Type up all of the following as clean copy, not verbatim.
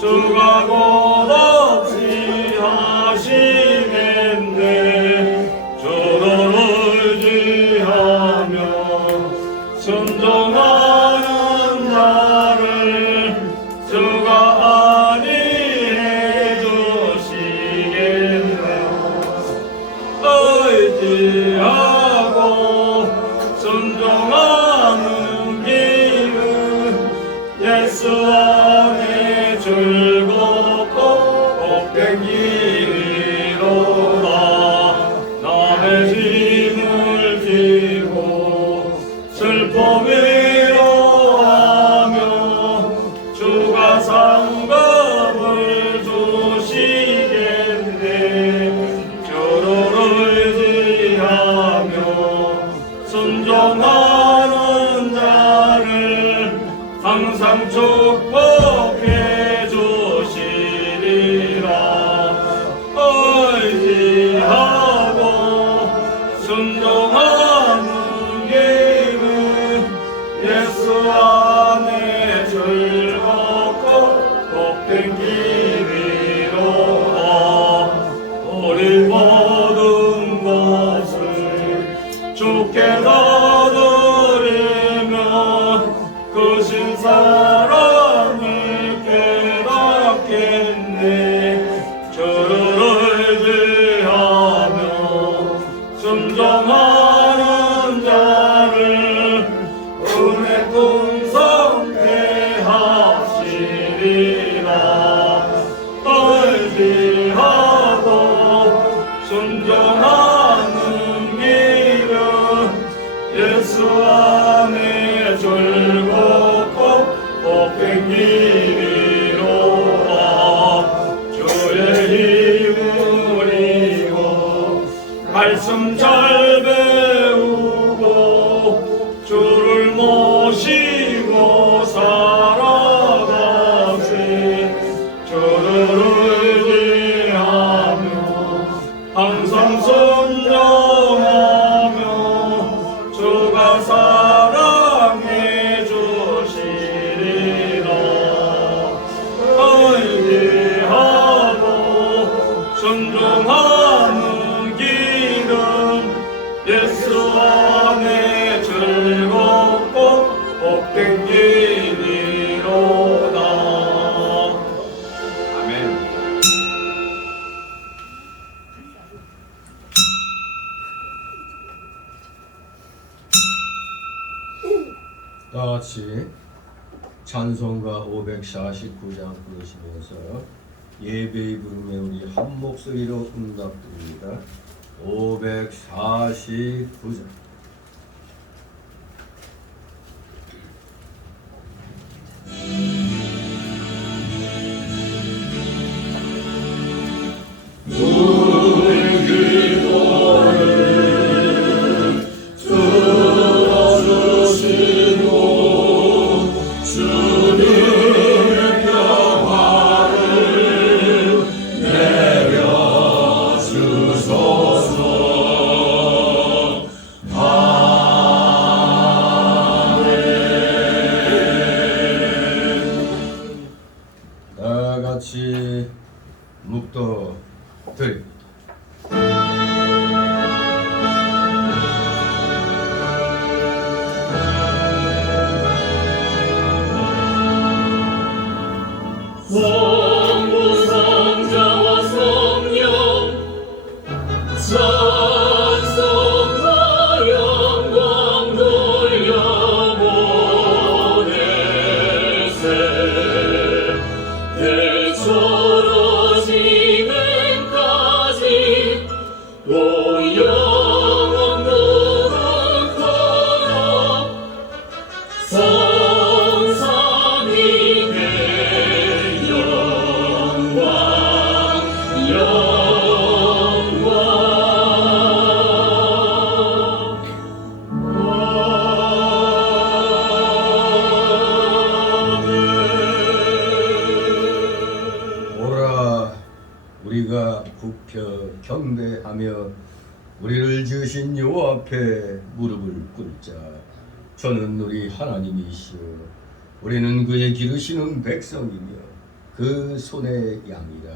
주가 곧없이 하시겠네. 주를 의지하며 순종하는 자를 주가 안위해 주시겠네. 의지하고 순종하는 길은 예수 안에 즐겁고 복된 길이로다. 남의 짐을 지고 슬픔 위로하며 주가 상급을 주시겠네. 주를 의지하며 순종하는 자를 항상 축복해 주시리라. 의지하고 순종하는 길은 예수 안에 즐겁고 복된 길이로다. 우리 모든 것을 주께 다 드리면 그 신사랑을 깨닫겠네. 주를 의지하며 순종하는 자를 은혜 풍성케 하시리라. 의지하고 순종하는 길은 예수 안에 즐겁고 복된 길이로다. 주의 힘을 이고 말씀 잘 배우고 주를 모시고 살아가세. 주를 의지하며 항상 순종하며 주가 사랑해 주시리라. 의지하고 순종하는 길은 예수 안에 즐겁고 복된 길이로다. 아멘. 다같이 찬송가 549장 부르시면서 예배의 부름에 우리 한 목소리로 응답드립니다. 549장. 다같이 묵도 드립니다. 성부 성자와 성령 찬송과 영광 돌려보내세. 대처로 진행까지 또 영원 누룩하여 성삼위의 영광 우리가 굽혀 경배하며 우리를 지으신 여호와 앞에 무릎을 꿇자. 저는 우리 하나님이시여 우리는 그의 기르시는 백성이며 그 손의 양이라.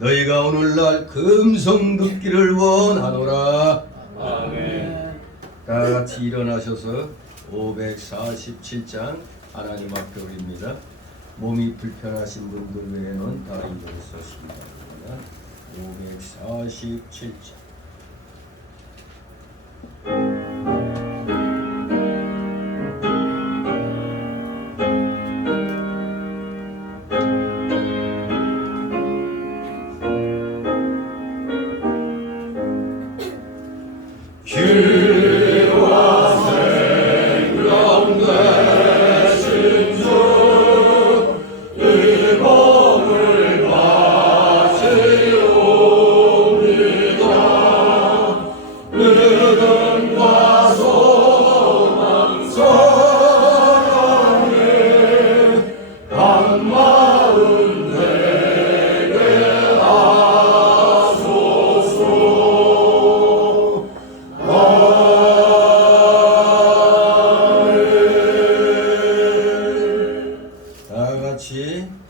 너희가 오늘날 금성 듣기를 원하노라. 아멘. 다 같이 일어나셔서 547장 하나님 앞에 올립니다. 몸이 불편하신 분들 외에는 다 일어서시기 바랍니다. 547장.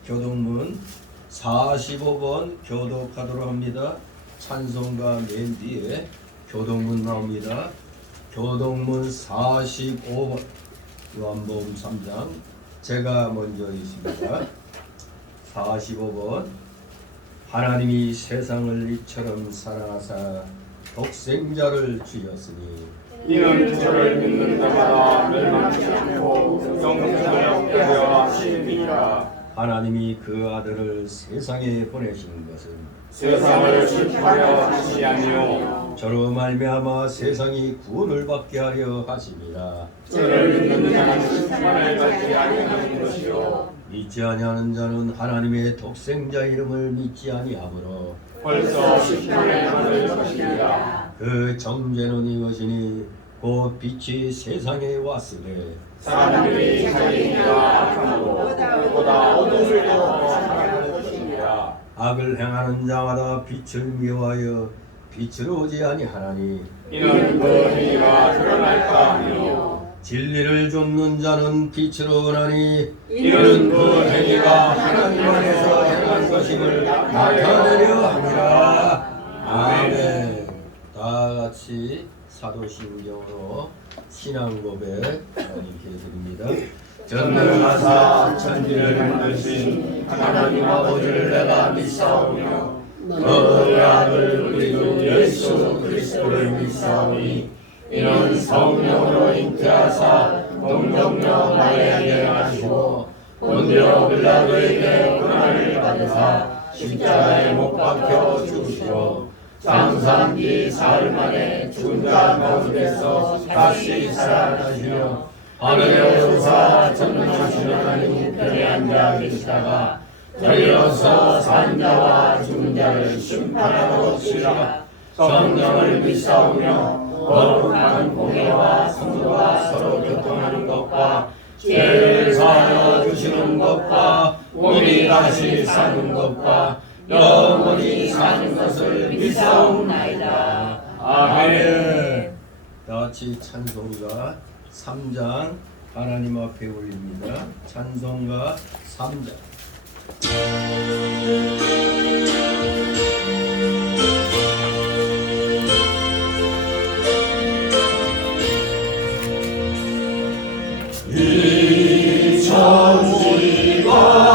교동문 45번 교독하도록 합니다. 찬송가 맨 뒤에 교동문 나옵니다. 교동문 45번 요한복음 3장 제가 먼저 있습니다. 45번 하나님이 세상을 이처럼 사랑하사 독생자를 주셨으니 이는 저를 믿는 자마다 멸망치 않고 영생을 얻게 하려 하심이니라. 하나님이 그 아들을 세상에 보내신 것은 세상을 심판하려 하심이 아니요 저로 말미암아 세상이 구원을 받게 하려 하심이라. 저를 믿는 자는 심판을 받지 아니하는 것이요 믿지 아니하는 자는 하나님의 독생자 이름을 믿지 아니하므로 벌써 심판을 받을 것이니라. 그 정죄는 이것이니 곧 빛이 세상에 왔으되 사람들이 자기가 악하고 그보다 어둠을 더 사랑하는 것이니라. 악을 행하는 자마다 빛을 미워하여 빛으로 오지 아니하나니 이는 그 행위가 드러날까 하니요 진리를 좇는 자는 빛으로 오나니 이는 그 행위가 하나님 안에서 행한 것임을 나타내려 함이라. 아멘. 다 같이 사도신경으로 신앙고백 하나님께 드립니다. 전능하사 천지를 만드신 하나님 아버지를 내가 믿사오며 너의 아들 우리 주 예수 그리스도를 믿사오니 이는 성령으로 잉태하사 동정녀 마리아에게 하시고 본디오 빌라도에게 고난을 받으사 십자가에 못 박혀 죽으시고 장사한 뒤 사흘 만에 죽은 자 가운데서 다시 살아나시며 하늘에 오르사 전능하신 하나님 우편에 앉아 계시다가 저리로서 산 자와 죽은 자를 심판하러 오시리라. 성령을 믿사오며 거룩한 공예와 성도가 서로 교통하는 것과 죄를 사하여 주시는 것과 몸이 다시 사는 것과 영원히 사는 것을 믿사옵나이다. 아멘. 다같이 찬송가 3장 하나님 앞에 올립니다. 찬송가 3장. 이 천지가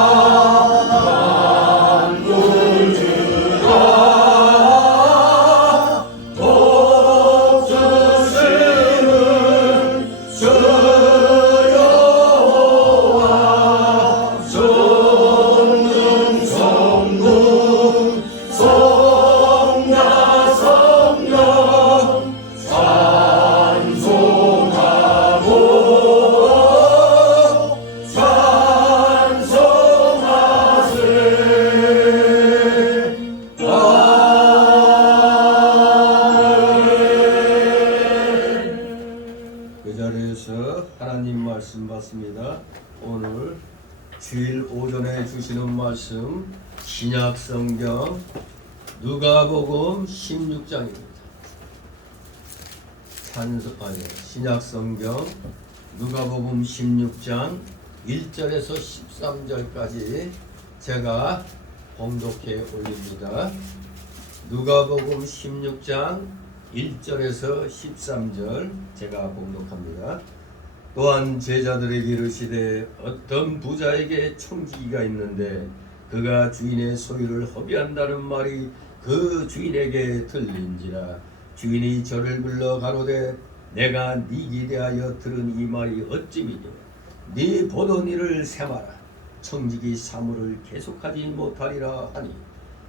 하나님 말씀 받습니다. 오늘 주일 오전에 주시는 말씀 신약 성경 누가복음 16장입니다. 신약 성경 누가복음 16장 1절에서 13절까지 제가 봉독해 올립니다. 누가복음 16장 1절에서 13절 제가 봉독합니다. 또한 제자들에게 이르시되 어떤 부자에게 청지기가 있는데 그가 주인의 소유를 허비한다는 말이 그 주인에게 들린지라. 주인이 저를 불러 가로되 내가 네게 대하여 들은 이 말이 어찌미뇨. 네 보던 일을 세마라. 청지기 사물을 계속하지 못하리라 하니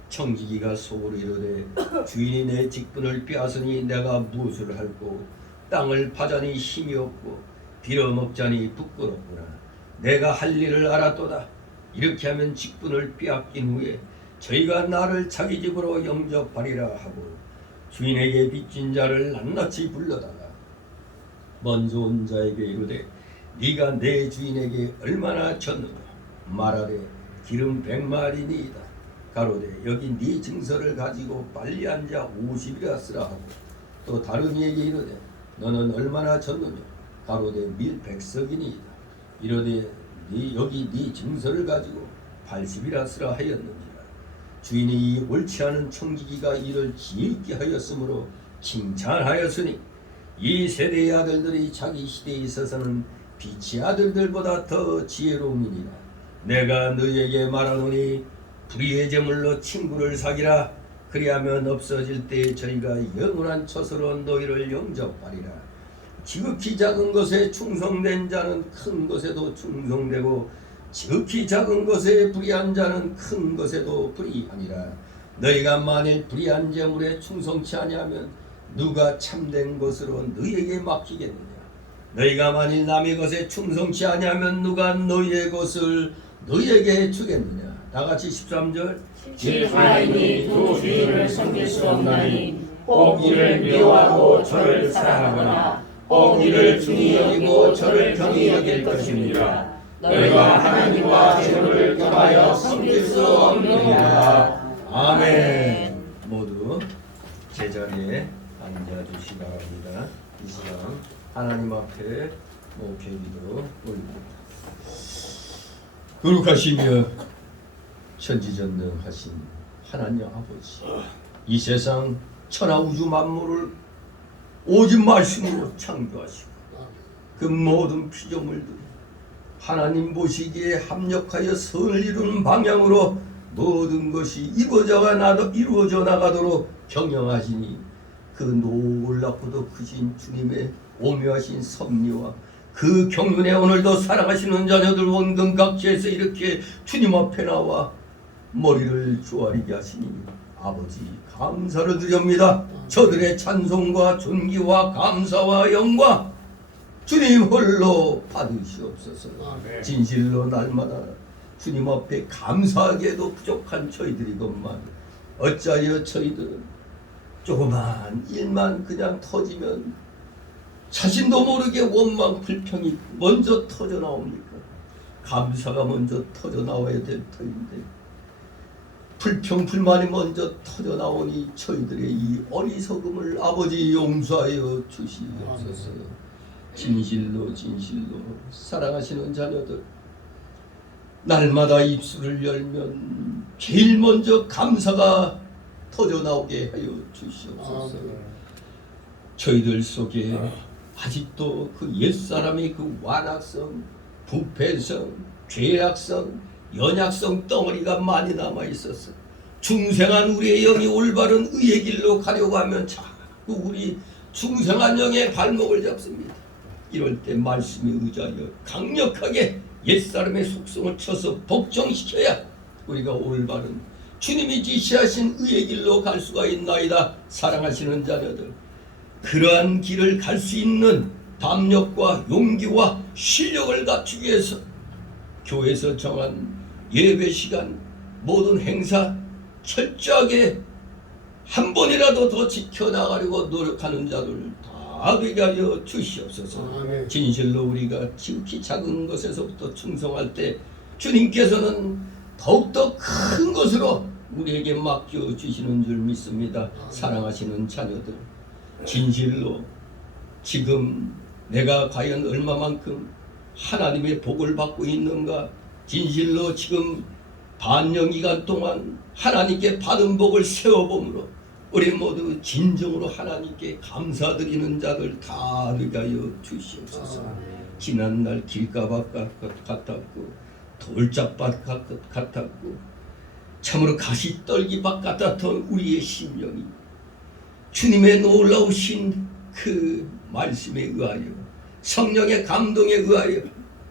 청지기가 속으로 이르되 주인이 내 직분을 빼앗으니 내가 무엇을 할꼬. 땅을 파자니 힘이 없고 빌어먹자니 부끄럽구나. 내가 할 일을 알았도다. 이렇게 하면 직분을 빼앗긴 후에 저희가 나를 자기 집으로 영접하리라 하고 주인에게 빚진 자를 낱낱이 불러다가 먼저 온 자에게 이르되 네가 내 주인에게 얼마나 졌느냐. 말하되 기름 100마리니이다. 가로되 여기 네 증서를 가지고 빨리 앉아 50이라 쓰라 하고 또 다른 이에게 이르되 너는 얼마나 졌느냐. 가로되 밀 100석이니이다. 이르되 여기 네 증서를 가지고 80이라 쓰라 하였느니라. 주인이 이 옳지 않은 청지기가 이를 지혜있게 하였으므로 칭찬하였으니 이 세대의 아들들이 자기 시대에 있어서는 빛의 아들들보다 더 지혜로움이니라. 내가 너희에게 말하노니 불의의 제물로 친구를 사기라. 그리하면 없어질 때에 저희가 영원한 처소로 너희를 영접하리라. 지극히 작은 것에 충성된 자는 큰 것에도 충성되고 지극히 작은 것에 불의한 자는 큰 것에도 불의하니라. 너희가 만일 불의한 제물에 충성치 아니하면 누가 참된 것으로 너희에게 맡기겠느냐. 너희가 만일 남의 것에 충성치 아니하면 누가 너희의 것을 너희에게 주겠느냐. 다같이 13절 지하인이 두 주인을 섬길 수 없나니 혹 이를 미워하고 저를 사랑하거나 혹 이를 중히 여기고 저를 경히 여길 것입니다. 너희가 하나님과 재물을 겸하여 섬길 수 없느니라. 아멘. 모두 제자리에 앉아주시기 바랍니다. 이 시간 하나님 앞에 목회기도 올립니다. 거룩하시며 천지전능하신 하나님 아버지, 이 세상 천하 우주 만물을 오직 말씀으로 창조하시고 그 모든 피조물들이 하나님 보시기에 합력하여 선을 이루는 방향으로 모든 것이 이루어져 나가도록 경영하시니 그 놀랍고도 크신 주님의 오묘하신 섭리와 그 경륜에 오늘도 사랑하시는 자녀들 원근 각지에서 이렇게 주님 앞에 나와 머리를 조아리게 하시니 아버지 감사를 드립니다. 저들의 찬송과 존귀와 감사와 영광 주님 홀로 받으시옵소서. 진실로 날마다 주님 앞에 감사하게도 부족한 저희들이건만 어찌하여 저희들은 조그만 일만 그냥 터지면 자신도 모르게 원망 불평이 먼저 터져 나옵니까? 감사가 먼저 터져 나와야 될 터인데 불평 불만이 먼저 터져 나오니 저희들의 이 어리석음을 아버지 용서하여 주시옵소서. 진실로 사랑하시는 자녀들 날마다 입술을 열면 제일 먼저 감사가 터져 나오게 하여 주시옵소서. 저희들 속에 아직도 그 옛사람의 그 완악성, 부패성, 죄악성, 연약성 덩어리가 많이 남아있어서 중생한 우리의 영이 올바른 의의 길로 가려고 하면 자꾸 우리 중생한 영의 발목을 잡습니다. 이럴 때 말씀에 의지하여 강력하게 옛사람의 속성을 쳐서 복종시켜야 우리가 올바른 주님이 지시하신 의의 길로 갈 수가 있나이다. 사랑하시는 자녀들, 그러한 길을 갈 수 있는 담력과 용기와 실력을 갖추기 위해서 교회에서 정한 예배 시간 모든 행사 철저하게 한 번이라도 더 지켜나가려고 노력하는 자들 다 되게 하여 주시옵소서. 진실로 우리가 지극히 작은 것에서부터 충성할 때 주님께서는 더욱더 큰 것으로 우리에게 맡겨주시는 줄 믿습니다. 사랑하시는 자녀들, 진실로 지금 내가 과연 얼마만큼 하나님의 복을 받고 있는가, 진실로 지금 반년 기간 동안 하나님께 받은 복을 세워보므로 우리 모두 진정으로 하나님께 감사드리는 자들 다 되게 하여 주시옵소서. 지난날 길가밭 같았고 돌짝밭 같았고 참으로 가시떨기밭 같았던 우리의 심령이 주님의 놀라우신 그 말씀에 의하여 성령의 감동에 의하여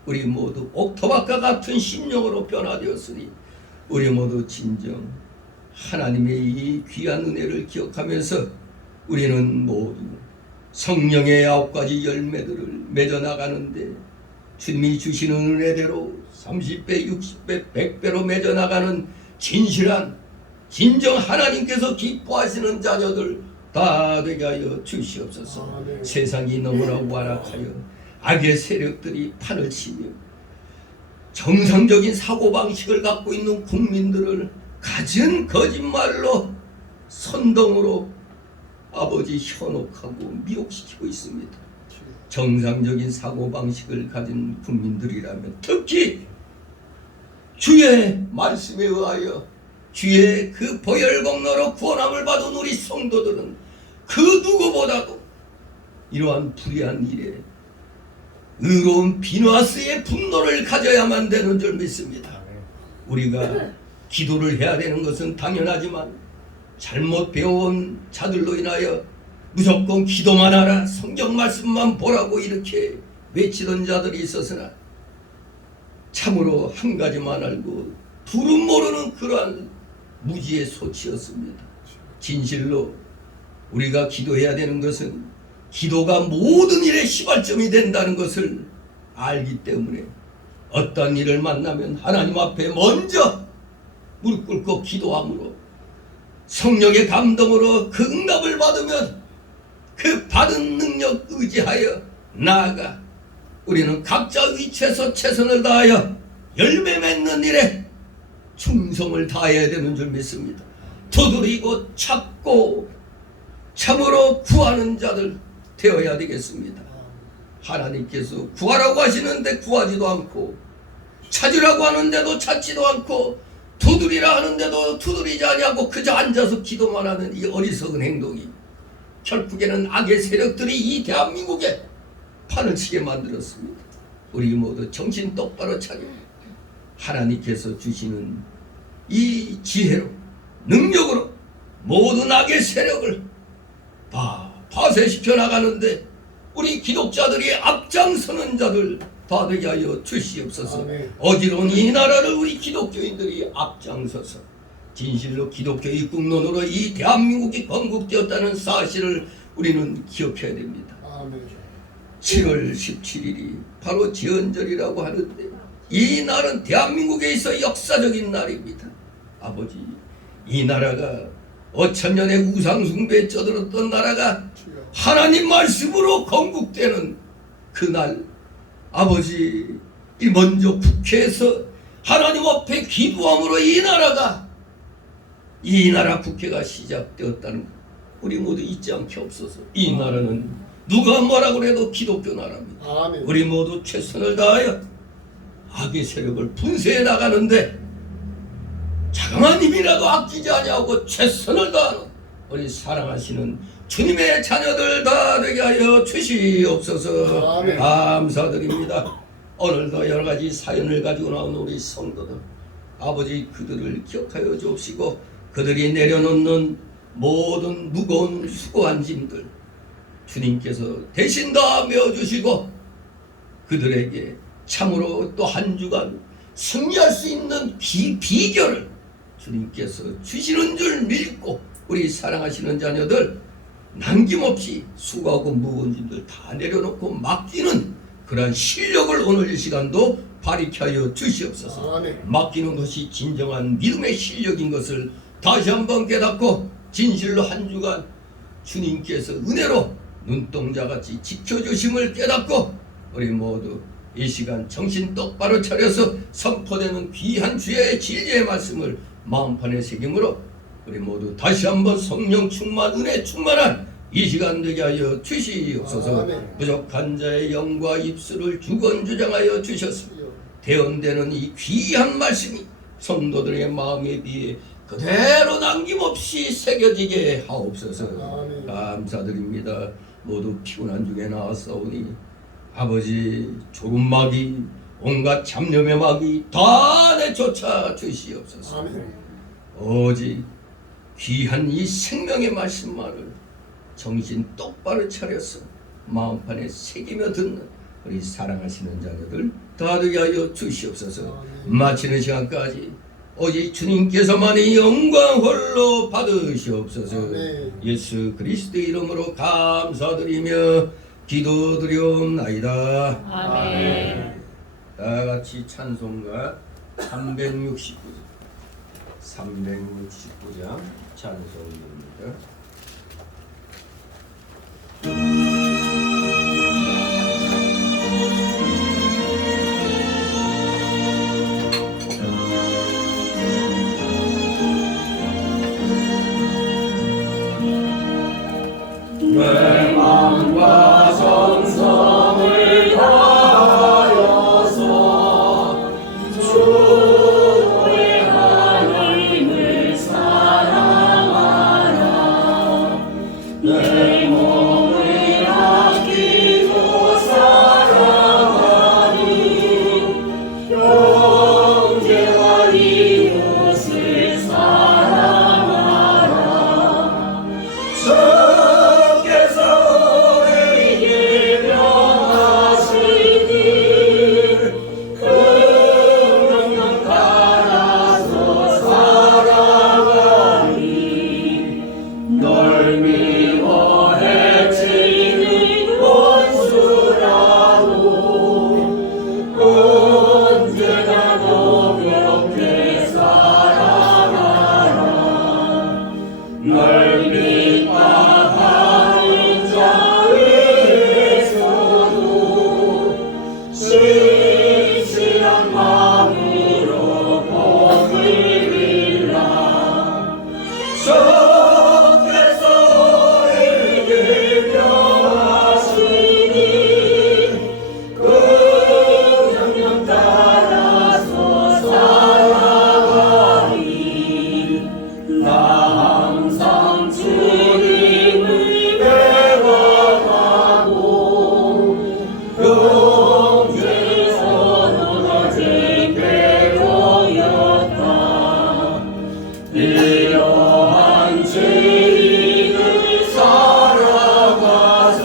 우리 모두 옥토밭과 같은 심령으로 변화되었으니 우리 모두 진정 하나님의 이 귀한 은혜를 기억하면서 우리는 모두 성령의 9가지 열매들을 맺어나가는데 주님이 주시는 은혜대로 30배, 60배, 100배로 맺어나가는 진실한 진정 하나님께서 기뻐하시는 자녀들 다 되게 하여 주시옵소서. 세상이 너무나 완악하여 악의 세력들이 판을 치며 정상적인 사고방식을 갖고 있는 국민들을 갖은 거짓말로 선동으로 아버지 현혹하고 미혹시키고 있습니다. 정상적인 사고방식을 가진 국민들이라면 특히 주의 말씀에 의하여 주의 그 보혈공로로 구원함을 받은 우리 성도들은 그 누구보다도 이러한 불의한 일에 의로운 비누아스의 분노를 가져야만 되는 줄 믿습니다. 우리가 기도를 해야 되는 것은 당연하지만 잘못 배워온 자들로 인하여 무조건 기도만 하라, 성경 말씀만 보라고 이렇게 외치던 자들이 있었으나 참으로 한 가지만 알고 둘은 모르는 그러한 무지의 소치였습니다. 진실로 우리가 기도해야 되는 것은 기도가 모든 일의 시발점이 된다는 것을 알기 때문에 어떤 일을 만나면 하나님 앞에 먼저 무릎 꿇고 기도함으로 성령의 감동으로 그 응답을 받으면 그 받은 능력 의지하여 나아가 우리는 각자 위치에서 최선을 다하여 열매 맺는 일에 충성을 다해야 되는 줄 믿습니다. 두드리고 찾고 참으로 구하는 자들 되어야 되겠습니다. 하나님께서 구하라고 하시는데 구하지도 않고 찾으라고 하는데도 찾지도 않고 두드리라 하는데도 두드리지 아니하고 그저 앉아서 기도만 하는 이 어리석은 행동이 결국에는 악의 세력들이 이 대한민국에 판을 치게 만들었습니다. 우리 모두 정신 똑바로 차려 하나님께서 주시는 이 지혜로 능력으로 모든 악의 세력을 다 파쇄시켜 나가는데 우리 기독자들이 앞장서는 자들 다 되게 하여 주시옵소서. 아멘. 어지러운 이 나라를 우리 기독교인들이 앞장서서 진실로 기독교 입국론으로 이 대한민국이 건국되었다는 사실을 우리는 기억해야 됩니다. 아멘. 7월 17일이 바로 지언절이라고 하는데 이 날은 대한민국에 있어 역사적인 날입니다. 아버지, 이 나라가 5000년의 우상숭배에 쩌들었던 나라가 하나님 말씀으로 건국되는 그날 아버지, 이 먼저 국회에서 하나님 앞에 기도함으로 이 나라 국회가 시작되었다는 것 우리 모두 잊지 않게 없어서 이 나라는 누가 뭐라고 해도 기독교 나라입니다. 아멘. 우리 모두 최선을 다하여 악의 세력을 분쇄해 나가는데 자그마한 힘이라도 아끼지 아니하고 최선을 다하는 우리 사랑하시는 주님의 자녀들 다 되게 하여 주시옵소서. 아멘. 감사드립니다. 오늘도 여러가지 사연을 가지고 나온 우리 성도들 아버지 그들을 기억하여 주옵시고 그들이 내려놓는 모든 무거운 수고한 짐들 주님께서 대신 다 메어주시고 그들에게 참으로 또 한 주간 승리할 수 있는 비결을 주님께서 주시는 줄 믿고 우리 사랑하시는 자녀들 남김없이 수고하고 무거운 짐들 다 내려놓고 맡기는 그러한 실력을 오늘 이 시간도 발휘케 하여 주시옵소서. 아멘. 맡기는 것이 진정한 믿음의 실력인 것을 다시 한번 깨닫고 진실로 한 주간 주님께서 은혜로 눈동자같이 지켜주심을 깨닫고 우리 모두 이 시간 정신 똑바로 차려서 선포되는 귀한 주의 진리의 말씀을 마음판에 새김으로 우리 모두 다시 한번 성령 충만 은혜 충만한 이 시간 되게 하여 주시옵소서. 아멘. 부족한 자의 영과 입술을 주건주장하여 주셨습니다. 대언되는 이 귀한 말씀이 성도들의 마음에 비해 그대로 남김없이 새겨지게 하옵소서. 감사드립니다. 모두 피곤한 중에 나왔사오니 아버지 조금마귀 온갖 잡념의 마귀 다 내쫓아 주시옵소서. 오직 귀한 이 생명의 말씀만을 정신 똑바로 차려서 마음판에 새기며 듣는 우리 사랑하시는 자녀들 다 되게 하여 주시옵소서. 마치는 시간까지 오직 주님께서만이 영광 홀로 받으시옵소서. 예수 그리스도의 이름으로 감사드리며 기도드리옵나이다. 아멘. 다 같이 찬송가 369장 찬송입니다. 내 마음과 정성을 다하여서 주의 하나님을 사랑하라. 내 몸을 아끼고 사랑하니 형제와 이웃을 사랑하라. 주께서 우리에게 명하시니 그 명령 따라서 살아가니 널 미워 해치는 원수라도 언제나 너 곁에 살아가라. 널 핍박하는 자에게서도 진실한 마음으로 복을 빌라. 주께서 우리에게 명하시니 그 명령 따라서 살아가니 나 항상 주님을 배반하고 형제를 선언하지 배려였다. 이러한 죄인을 살아가사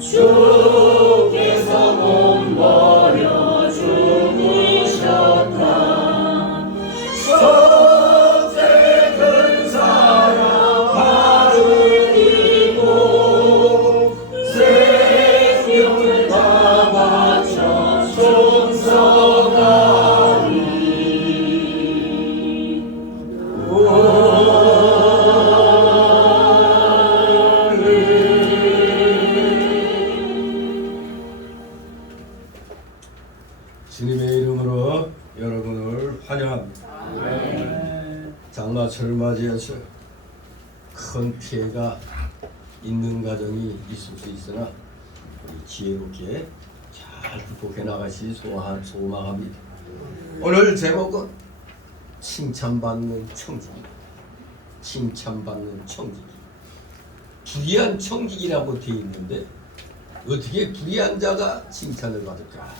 주께서 몸 버려 죽으셨다. 첫째 큰 사랑 바르리고 생명을 다 바쳐 충성하리. 주님의 이름으로 여러분을 환영합니다. 장마철을 맞이해서 큰 피해가 있는 가정이 있을 수 있으나 우리 지혜롭게 잘 극복해 나가시 소망합니다. 오늘 제목은 칭찬받는 청지기. 칭찬받는 청지기. 불의한 청지기라고 되어 있는데 어떻게 불의한 자가 칭찬을 받을까?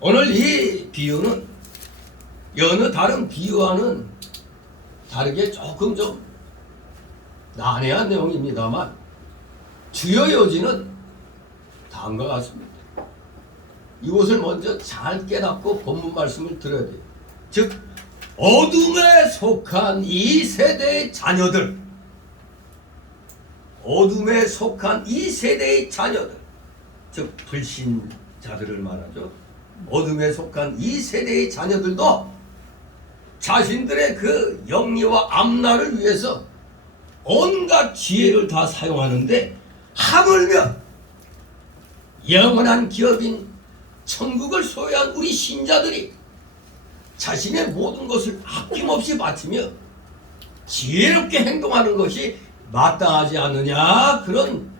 오늘 이 비유는 여느 다른 비유와는 다르게 조금 좀 난해한 내용입니다만 주요 요지는 다음과 같습니다. 이것을 먼저 잘 깨닫고 본문 말씀을 들어야 돼요. 즉 어둠에 속한 이 세대의 자녀들, 어둠에 속한 이 세대의 자녀들, 즉 불신자들을 말하죠. 어둠에 속한 이 세대의 자녀들도 자신들의 그 영리와 앞날을 위해서 온갖 지혜를 다 사용하는데 하물며 영원한 기업인 천국을 소유한 우리 신자들이 자신의 모든 것을 아낌없이 바치며 지혜롭게 행동하는 것이 마땅하지 않느냐, 그런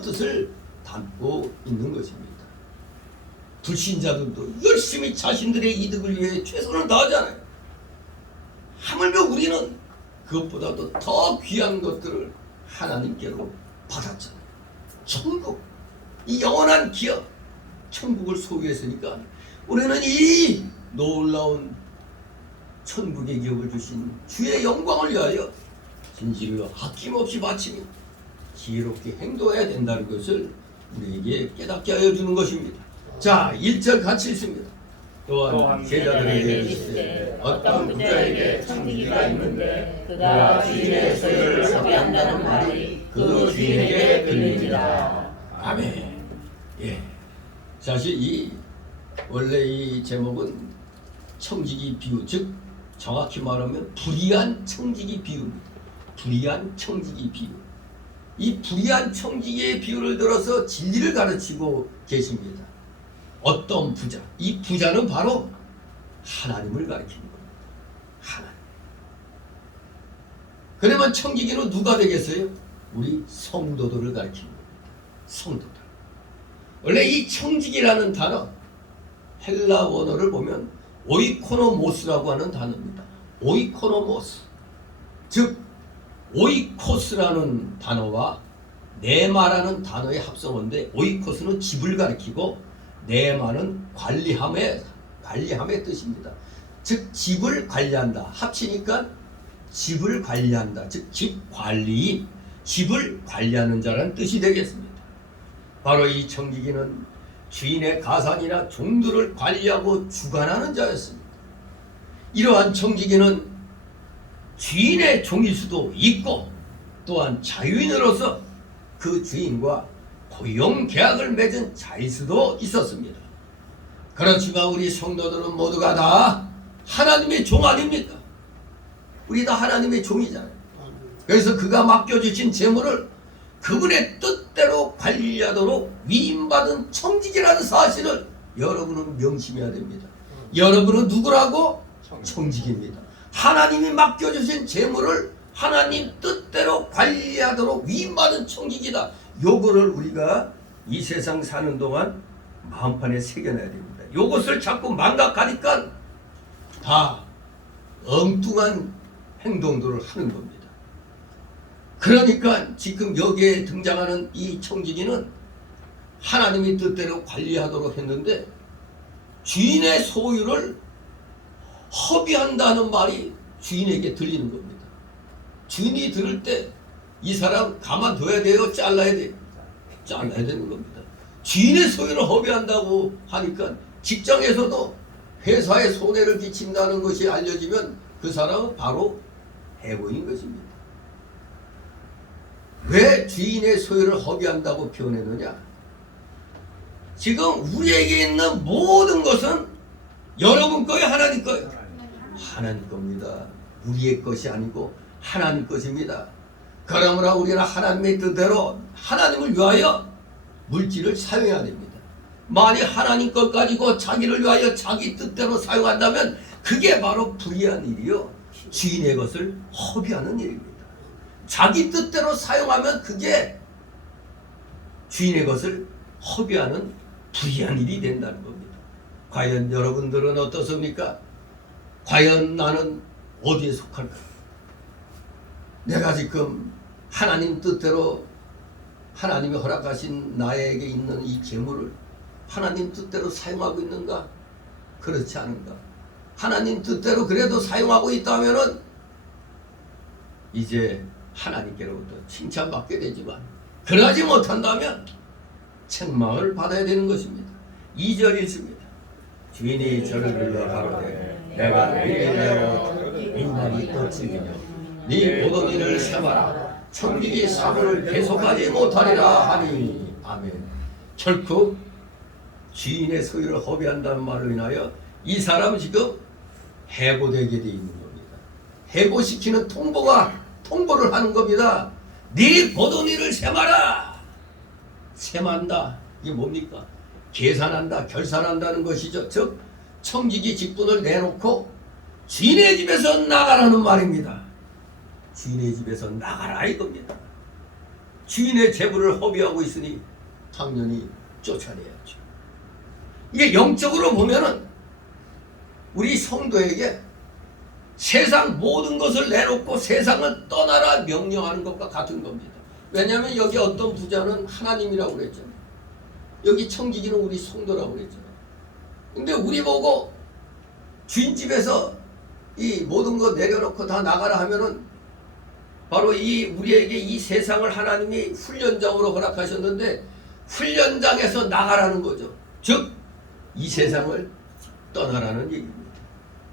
뜻을 담고 있는 것입니다. 불신자들도 열심히 자신들의 이득을 위해 최선을 다하잖아요. 하물며 우리는 그것보다도 더 귀한 것들을 하나님께로 받았잖아요. 천국, 이 영원한 기업, 천국을 소유했으니까 우리는 이 놀라운 천국의 기업을 주신 주의 영광을 위하여 진실로 아낌없이 바치며 지혜롭게 행동해야 된다는 것을 우리에게 깨닫게 하여 주는 것입니다. 자, 1절 같이 읽습니다. 또한 제자들에게 이르시되 어떤 부자에게 청지기가 있는데 그가 주인의 소유를 소비한다는 말이 그 주인에게 들립니다. 아멘. 예. 사실 이 원래 이 제목은 청지기 비유, 즉 정확히 말하면 불의한 청지기 비유입니다. 불의한 청지기 비유. 이 불의한 청지기의 비유를 들어서 진리를 가르치고 계십니다. 어떤 부자, 이 부자는 바로 하나님을 가리키는 겁니다. 하나님. 그러면 청지기는 누가 되겠어요? 우리 성도들을 가리키는 겁니다. 성도들. 원래 이 청지기라는 단어, 헬라 원어를 보면 오이코노모스라고 하는 단어입니다. 오이코노모스. 즉 오이코스라는 단어와 네마라는 단어의 합성어인데, 오이코스는 집을 가리키고 네마는 관리함의 뜻입니다. 즉 집을 관리한다. 합치니까 집을 관리한다. 즉 집 관리인, 집을 관리하는 자라는 뜻이 되겠습니다. 바로 이 청지기는 주인의 가산이나 종들을 관리하고 주관하는 자였습니다. 이러한 청지기는 주인의 종일 수도 있고 또한 자유인으로서 그 주인과 고용 계약을 맺은 자일 수도 있었습니다. 그렇지만 우리 성도들은 모두가 다 하나님의 종 아닙니까? 우리 다 하나님의 종이잖아요. 그래서 그가 맡겨주신 재물을 그분의 뜻대로 관리하도록 위임받은 청지기라는 사실을 여러분은 명심해야 됩니다. 여러분은 누구라고? 청지기입니다. 하나님이 맡겨주신 재물을 하나님 뜻대로 관리하도록 위임받은 청지기다. 요거를 우리가 이 세상 사는 동안 마음판에 새겨놔야 됩니다. 요것을 자꾸 망각하니까 다 엉뚱한 행동들을 하는 겁니다. 그러니까 지금 여기에 등장하는 이 청지기는 하나님의 뜻대로 관리하도록 했는데 주인의 소유를 허비한다는 말이 주인에게 들리는 겁니다. 주인이 들을 때 이 사람 가만둬야 돼요? 잘라야 돼요? 잘라야 되는 겁니다. 주인의 소유를 허비한다고 하니까 직장에서도 회사에 손해를 끼친다는 것이 알려지면 그 사람은 바로 해고인 것입니다. 왜 주인의 소유를 허비한다고 표현했느냐? 지금 우리에게 있는 모든 것은 여러분 거예요? 하나님 거예요? 하나님 겁니다. 우리의 것이 아니고 하나님 것입니다. 그러므로 우리는 하나님의 뜻대로 하나님을 위하여 물질을 사용해야 됩니다. 만약 하나님 것 가지고 자기를 위하여 자기 뜻대로 사용한다면 그게 바로 불의한 일이요, 주인의 것을 허비하는 일입니다. 자기 뜻대로 사용하면 그게 주인의 것을 허비하는 불의한 일이 된다는 겁니다. 과연 여러분들은 어떻습니까? 과연 나는 어디에 속할까? 내가 지금 하나님 뜻대로 하나님이 허락하신 나에게 있는 이 재물을 하나님 뜻대로 사용하고 있는가? 그렇지 않은가? 하나님 뜻대로 그래도 사용하고 있다면은 이제 하나님께로부터 칭찬받게 되지만, 그러지 못한다면 책망을 받아야 되는 것입니다. 2절 읽습니다. 주인이 저를 불러 가로되 내가 네게 대하여 인간이 떠치기며 네 모든 일을 세마라. 청지기 사물을 계속하지 못하리라 하니. 아멘. 결코 주인의 소유를 허비한다는 말로 인하여 이 사람은 지금 해고되게 돼 있는 겁니다. 해고시키는 통보를 하는 겁니다. 네 모든 일을 세마라. 세만다. 이게 뭡니까? 계산한다, 결산한다는 것이죠. 즉 청지기 직분을 내놓고 주인의 집에서 나가라는 말입니다. 주인의 집에서 나가라 이겁니다. 주인의 재물을 허비하고 있으니 당연히 쫓아내야죠. 이게 영적으로 보면은 우리 성도에게 세상 모든 것을 내놓고 세상을 떠나라 명령하는 것과 같은 겁니다. 왜냐하면 여기 어떤 부자는 하나님이라고 그랬잖아요. 여기 청지기는 우리 성도라고 그랬잖아요. 근데 우리 보고 주인집에서 이 모든 거 내려놓고 다 나가라 하면은 바로 이 우리에게 이 세상을 하나님이 훈련장으로 허락하셨는데 훈련장에서 나가라는 거죠. 즉 이 세상을 떠나라는 얘기입니다.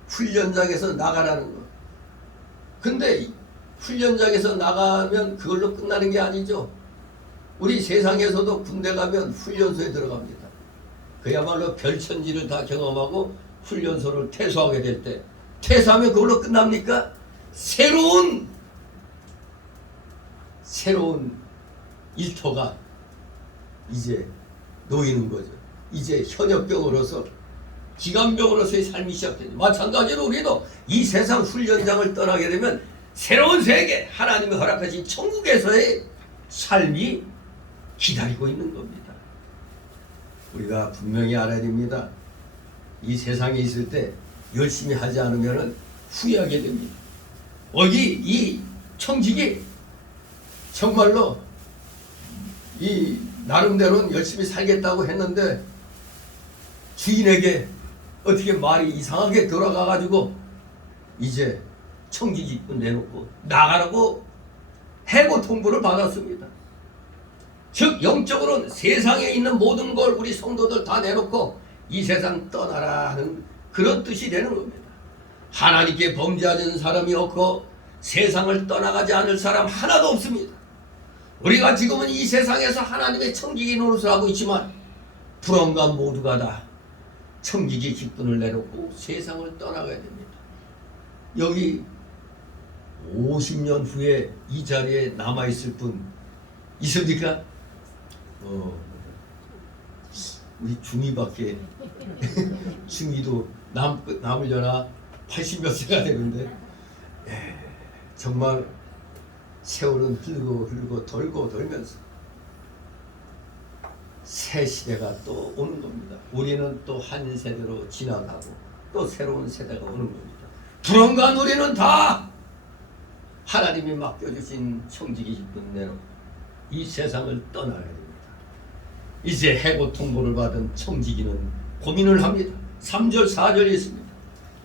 훈련장에서 나가라는 거. 근데 훈련장에서 나가면 그걸로 끝나는 게 아니죠. 우리 세상에서도 군대 가면 훈련소에 들어갑니다. 그야말로 별천지를 다 경험하고 훈련소를 퇴소하게 될 때 퇴소하면 그걸로 끝납니까? 새로운 일터가 이제 놓이는 거죠. 이제 현역병으로서 기관병으로서의 삶이 시작되죠. 마찬가지로 우리도 이 세상 훈련장을 떠나게 되면 새로운 세계, 하나님이 허락하신 천국에서의 삶이 기다리고 있는 겁니다. 우리가 분명히 알아야 됩니다. 이 세상에 있을 때 열심히 하지 않으면 후회하게 됩니다. 여기 이 청직이 정말로 이 나름대로는 열심히 살겠다고 했는데 주인에게 어떻게 말이 이상하게 돌아가가지고 이제 청지기꾼 내놓고 나가라고 해고 통보를 받았습니다. 즉 영적으로는 세상에 있는 모든 걸 우리 성도들 다 내놓고 이 세상 떠나라 하는 그런 뜻이 되는 겁니다. 하나님께 범죄하는 사람이 없고 세상을 떠나가지 않을 사람 하나도 없습니다. 우리가 지금은 이 세상에서 하나님의 청지기 노릇을 하고 있지만 불언가 모두가 다 청지기 직분을 내놓고 세상을 떠나가야 됩니다. 여기 50년 후에 이 자리에 남아있을 분 있습니까? 우리 중이밖에 중이도 남으려나 80몇 세가 되는데 정말 세월은 흘고 돌고 돌면서 새 시대가 또 오는 겁니다. 우리는 또 한 세대로 지나가고 또 새로운 세대가 오는 겁니다. 불언간 우리는 다 하나님이 맡겨주신 청지기 직분대로 이 세상을 떠나야 됩니다. 이제 해고 통보를 받은 청지기는 고민을 합니다. 3절 4절에 있습니다.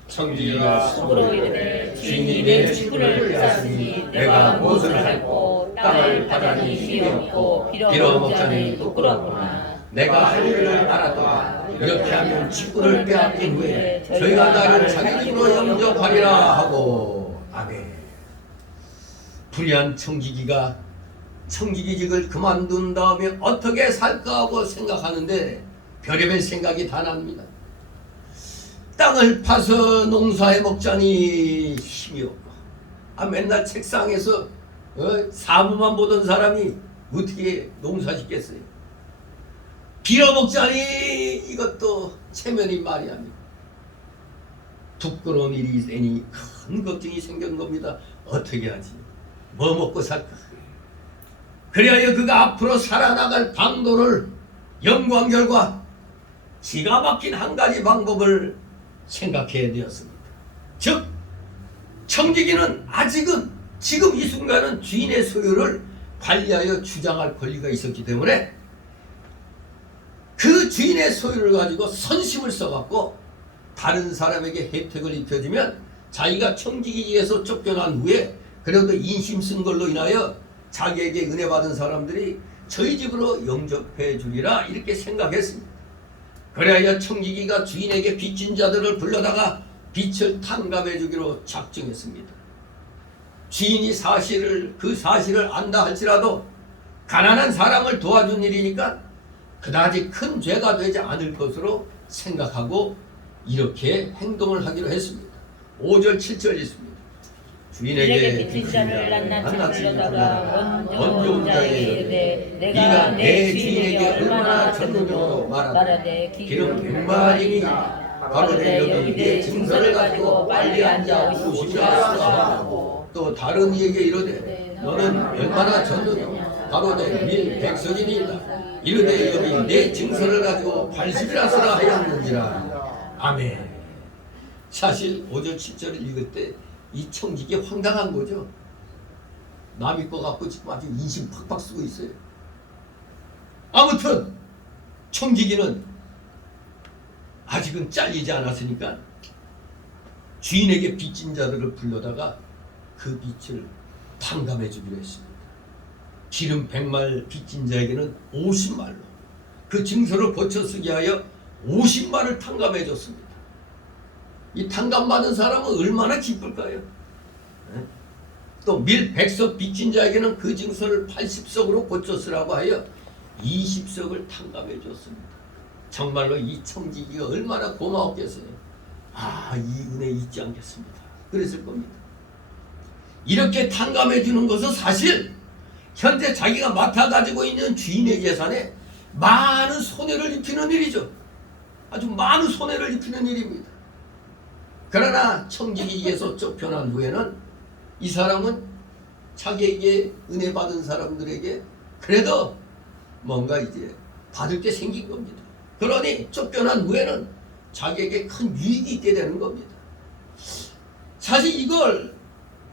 청지기가 속으로 이르되 주인이 내 직분을 빼앗으니 내가 무엇을 할꼬 땅을 파다니 힘이 없고 빌어먹자니 부끄럽구나. 내가 할 일을 알았더라. 이렇게 하면 직분을 빼앗긴 후에 저희가 나를 자기 집으로 영접하리라 하고. 아멘. 불의한 청지기가 청지기직을 그만둔 다음에 어떻게 살까 하고 생각하는데 별의별 생각이 다 납니다. 땅을 파서 농사해 먹자니 힘이 없고 맨날 책상에서 사부만 보던 사람이 어떻게 농사 짓겠어요. 빌어먹자니 이것도 체면이 말이 아니고 부끄러운 일이 되니 큰 걱정이 생긴 겁니다. 어떻게 하지? 뭐 먹고 살까? 그리하여 그가 앞으로 살아나갈 방도를 연구한 결과 기가 막힌 한 가지 방법을 생각해야 되었습니다. 즉 청지기는 아직은 지금 이 순간은 주인의 소유를 관리하여 주장할 권리가 있었기 때문에 그 주인의 소유를 가지고 선심을 써갖고 다른 사람에게 혜택을 입혀주면 자기가 청지기에서 쫓겨난 후에 그래도 인심 쓴 걸로 인하여 자기에게 은혜 받은 사람들이 저희 집으로 영접해 주리라 이렇게 생각했습니다. 그래야 청지기가 주인에게 빚진 자들을 불러다가 빚을 탕감해 주기로 작정했습니다. 주인이 그 사실을 안다 할지라도 가난한 사람을 도와준 일이니까 그다지 큰 죄가 되지 않을 것으로 생각하고 이렇게 행동을 하기로 했습니다. 5절 7절 있습니다. 주인에게 빚진 자를 낱낱이 불러다가 먼저 온 자에게 이르되 내가 내 주인에게 얼마나 졌느냐고 말하되 기름 100마리니 가로되 여기 내 증서를 가지고 빨리 앉아 오시라 하고 또 다른 이에게 이르되 너는 얼마나 졌느냐 바로 내 백성이니이다. 이르되 여기 내 증서를 가지고 80이라 쓰라 하였느니라. 아멘. 사실 5절 7절을 읽을 때 이 청지기 황당한 거죠. 남의 거 갖고 지금 아주 인심 팍팍 쓰고 있어요. 아무튼 청지기는 아직은 잘리지 않았으니까 주인에게 빚진 자들을 불러다가 그 빚을 탕감해 주기로 했습니다. 기름 100말 빚진 자에게는 50말로 그 증서를 고쳐 쓰게 하여 50말을 탕감해 줬습니다. 이 탕감받은 사람은 얼마나 기쁠까요? 또 밀 100석 빚진 자에게는 그 증서를 80석으로 고쳐 쓰라고 하여 20석을 탕감해 줬습니다. 정말로 이 청지기가 얼마나 고마웠겠어요. 아, 이 은혜 잊지 않겠습니다. 그랬을 겁니다. 이렇게 탕감해 주는 것은 사실 현재 자기가 맡아가지고 있는 주인의 재산에 많은 손해를 입히는 일이죠. 아주 많은 손해를 입히는 일입니다. 그러나 청지기에서 쫓겨난 후에는 이 사람은 자기에게 은혜 받은 사람들에게 그래도 뭔가 이제 받을 게 생긴 겁니다. 그러니 쫓겨난 후에는 자기에게 큰 유익이 있게 되는 겁니다. 사실 이걸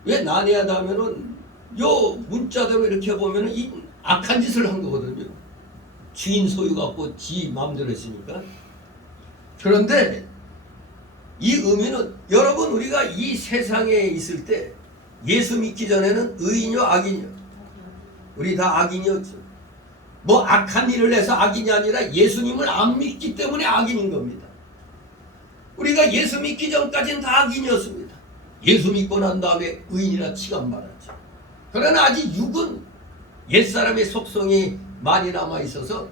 왜 난해하다 하면은 요 문자대로 이렇게 보면은 이 악한 짓을 한 거거든요. 주인 소유 갖고 지 마음대로 했으니까. 그런데 이 의미는 여러분 우리가 이 세상에 있을 때 예수 믿기 전에는 의인이요 악인이요? 우리 다 악인이었죠. 뭐 악한 일을 해서 악인이 아니라 예수님을 안 믿기 때문에 악인인 겁니다. 우리가 예수 믿기 전까지는 다 악인이었습니다. 예수 믿고 난 다음에 의인이라 취급받았죠. 그러나 아직 육은 옛사람의 속성이 많이 남아있어서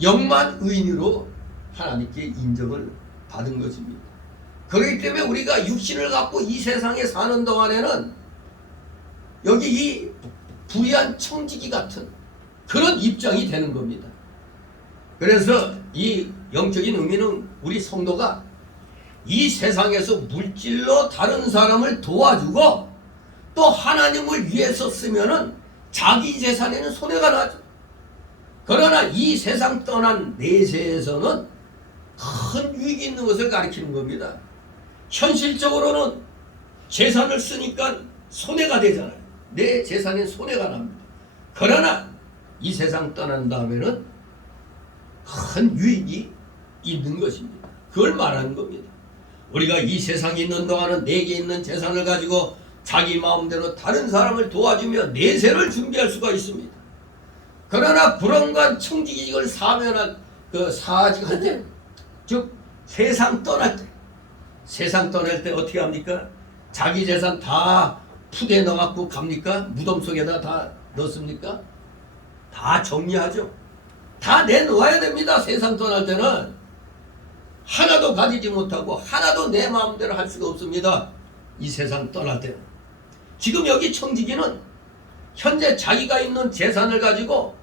영만 의인으로 하나님께 인정을 받은 것입니다. 그렇기 때문에 우리가 육신을 갖고 이 세상에 사는 동안에는 여기 이 불의한 청지기 같은 그런 입장이 되는 겁니다. 그래서 이 영적인 의미는 우리 성도가 이 세상에서 물질로 다른 사람을 도와주고 또 하나님을 위해서 쓰면은 자기 재산에는 손해가 나죠. 그러나 이 세상 떠난 내세에서는 큰 유익이 있는 것을 가리키는 겁니다. 현실적으로는 재산을 쓰니까 손해가 되잖아요. 내 재산에 손해가 납니다. 그러나 이 세상 떠난 다음에는 큰 유익이 있는 것입니다. 그걸 말하는 겁니다. 우리가 이 세상에 있는 동안은 내게 있는 재산을 가지고 자기 마음대로 다른 사람을 도와주며 내세를 준비할 수가 있습니다. 그러나 불언간 청지기직을 사면한 그 사직할 때, 즉 세상 떠날 때 어떻게 합니까? 자기 재산 다 푸대에 넣어갖고 갑니까? 무덤 속에다 다 넣습니까? 다 정리하죠. 다 내놓아야 됩니다. 세상 떠날 때는 하나도 가지지 못하고 하나도 내 마음대로 할 수가 없습니다. 이 세상 떠날 때는. 지금 여기 청지기는 현재 자기가 있는 재산을 가지고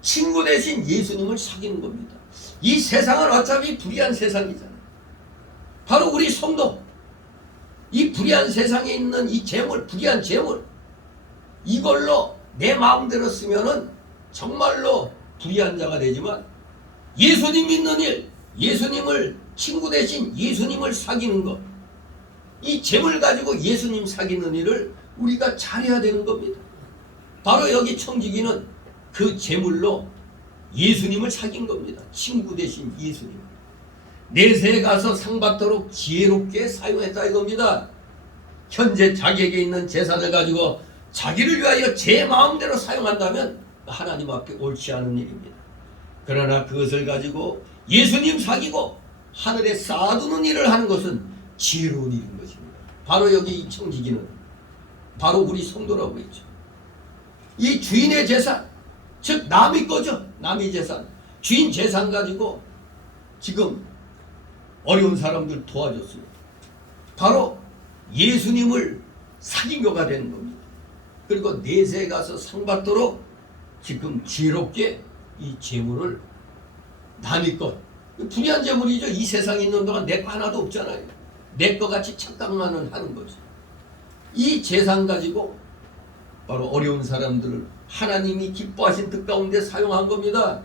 친구 대신 예수님을 사귀는 겁니다. 이 세상은 어차피 불의한 세상이잖아요. 바로 우리 성도, 이 불의한 세상에 있는 이 재물, 불의한 재물, 이걸로 내 마음대로 쓰면은 정말로 불의한 자가 되지만 예수님 믿는 일, 예수님을 친구 대신 예수님을 사귀는 것, 이 재물 가지고 예수님 사귀는 일을 우리가 잘해야 되는 겁니다. 바로 여기 청지기는 그 재물로 예수님을 사귄 겁니다. 친구 대신 예수님. 내세에 가서 상 받도록 지혜롭게 사용했다 이겁니다. 현재 자기에게 있는 재산을 가지고 자기를 위하여 제 마음대로 사용한다면 하나님 앞에 옳지 않은 일입니다. 그러나 그것을 가지고 예수님 사귀고 하늘에 쌓아두는 일을 하는 것은 지혜로운 일인 것입니다. 바로 여기 이 청지기는 바로 우리 성도라고 했죠. 이 주인의 재산, 즉 남의 거죠. 남의 재산, 주인 재산 가지고 지금 어려운 사람들 도와줬습니다. 바로 예수님을 사귄 거가 되는 겁니다. 그리고 내세에 가서 상 받도록 지금 지혜롭게 이 재물을 남의 것, 불의한 재물이죠. 이 세상에 있는 동안 내 거 하나도 없잖아요. 내 거 같이 착각만을 하는 거죠. 이 재산 가지고 바로 어려운 사람들을 하나님이 기뻐하신 뜻 가운데 사용한 겁니다.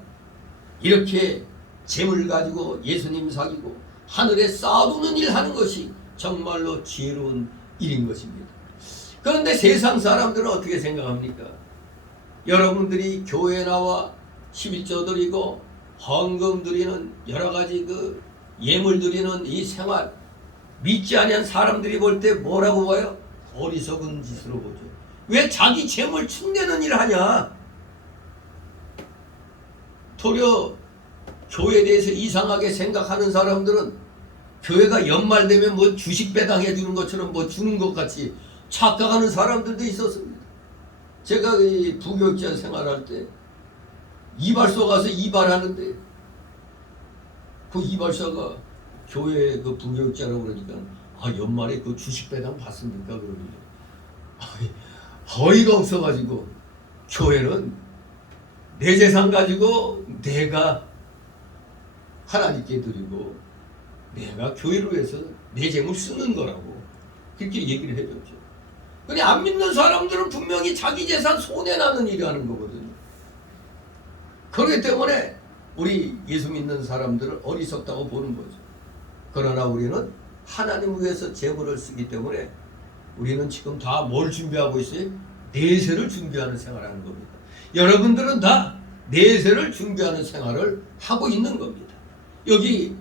이렇게 재물 가지고 예수님 사귀고 하늘에 쌓아두는 일 하는 것이 정말로 지혜로운 일인 것입니다. 그런데 세상 사람들은 어떻게 생각합니까? 여러분들이 교회 나와 11조 드리고 헌금 드리는 여러가지 그 예물 드리는 이 생활, 믿지 아니한 사람들이 볼 때 뭐라고 봐요? 어리석은 짓으로 보죠. 왜 자기 재물 축내는 일을 하냐? 도리어 교회에 대해서 이상하게 생각하는 사람들은 교회가 연말 되면 뭐 주식 배당해 주는 것처럼 뭐 주는 것 같이 착각하는 사람들도 있었습니다. 제가 이 부교육자 생활할 때 이발소 가서 이발하는데 그 이발사가 교회 그 부교육자라고 그러니까 연말에 그 주식 배당 받습니까? 그러더니 어이가 없어가지고 교회는 내 재산 가지고 내가 하나님께 드리고 내가 교회를 위해서 내 재물 쓰는 거라고 그렇게 얘기를 해줬죠. 근데 안 믿는 사람들은 분명히 자기 재산 손해나는 일을 하는 거거든요. 그렇기 때문에 우리 예수 믿는 사람들을 어리석다고 보는 거죠. 그러나 우리는 하나님을 위해서 재물을 쓰기 때문에 우리는 지금 다 뭘 준비하고 있어요? 내세를 준비하는 생활을 하는 겁니다. 여러분들은 다 내세를 준비하는 생활을 하고 있는 겁니다. 여기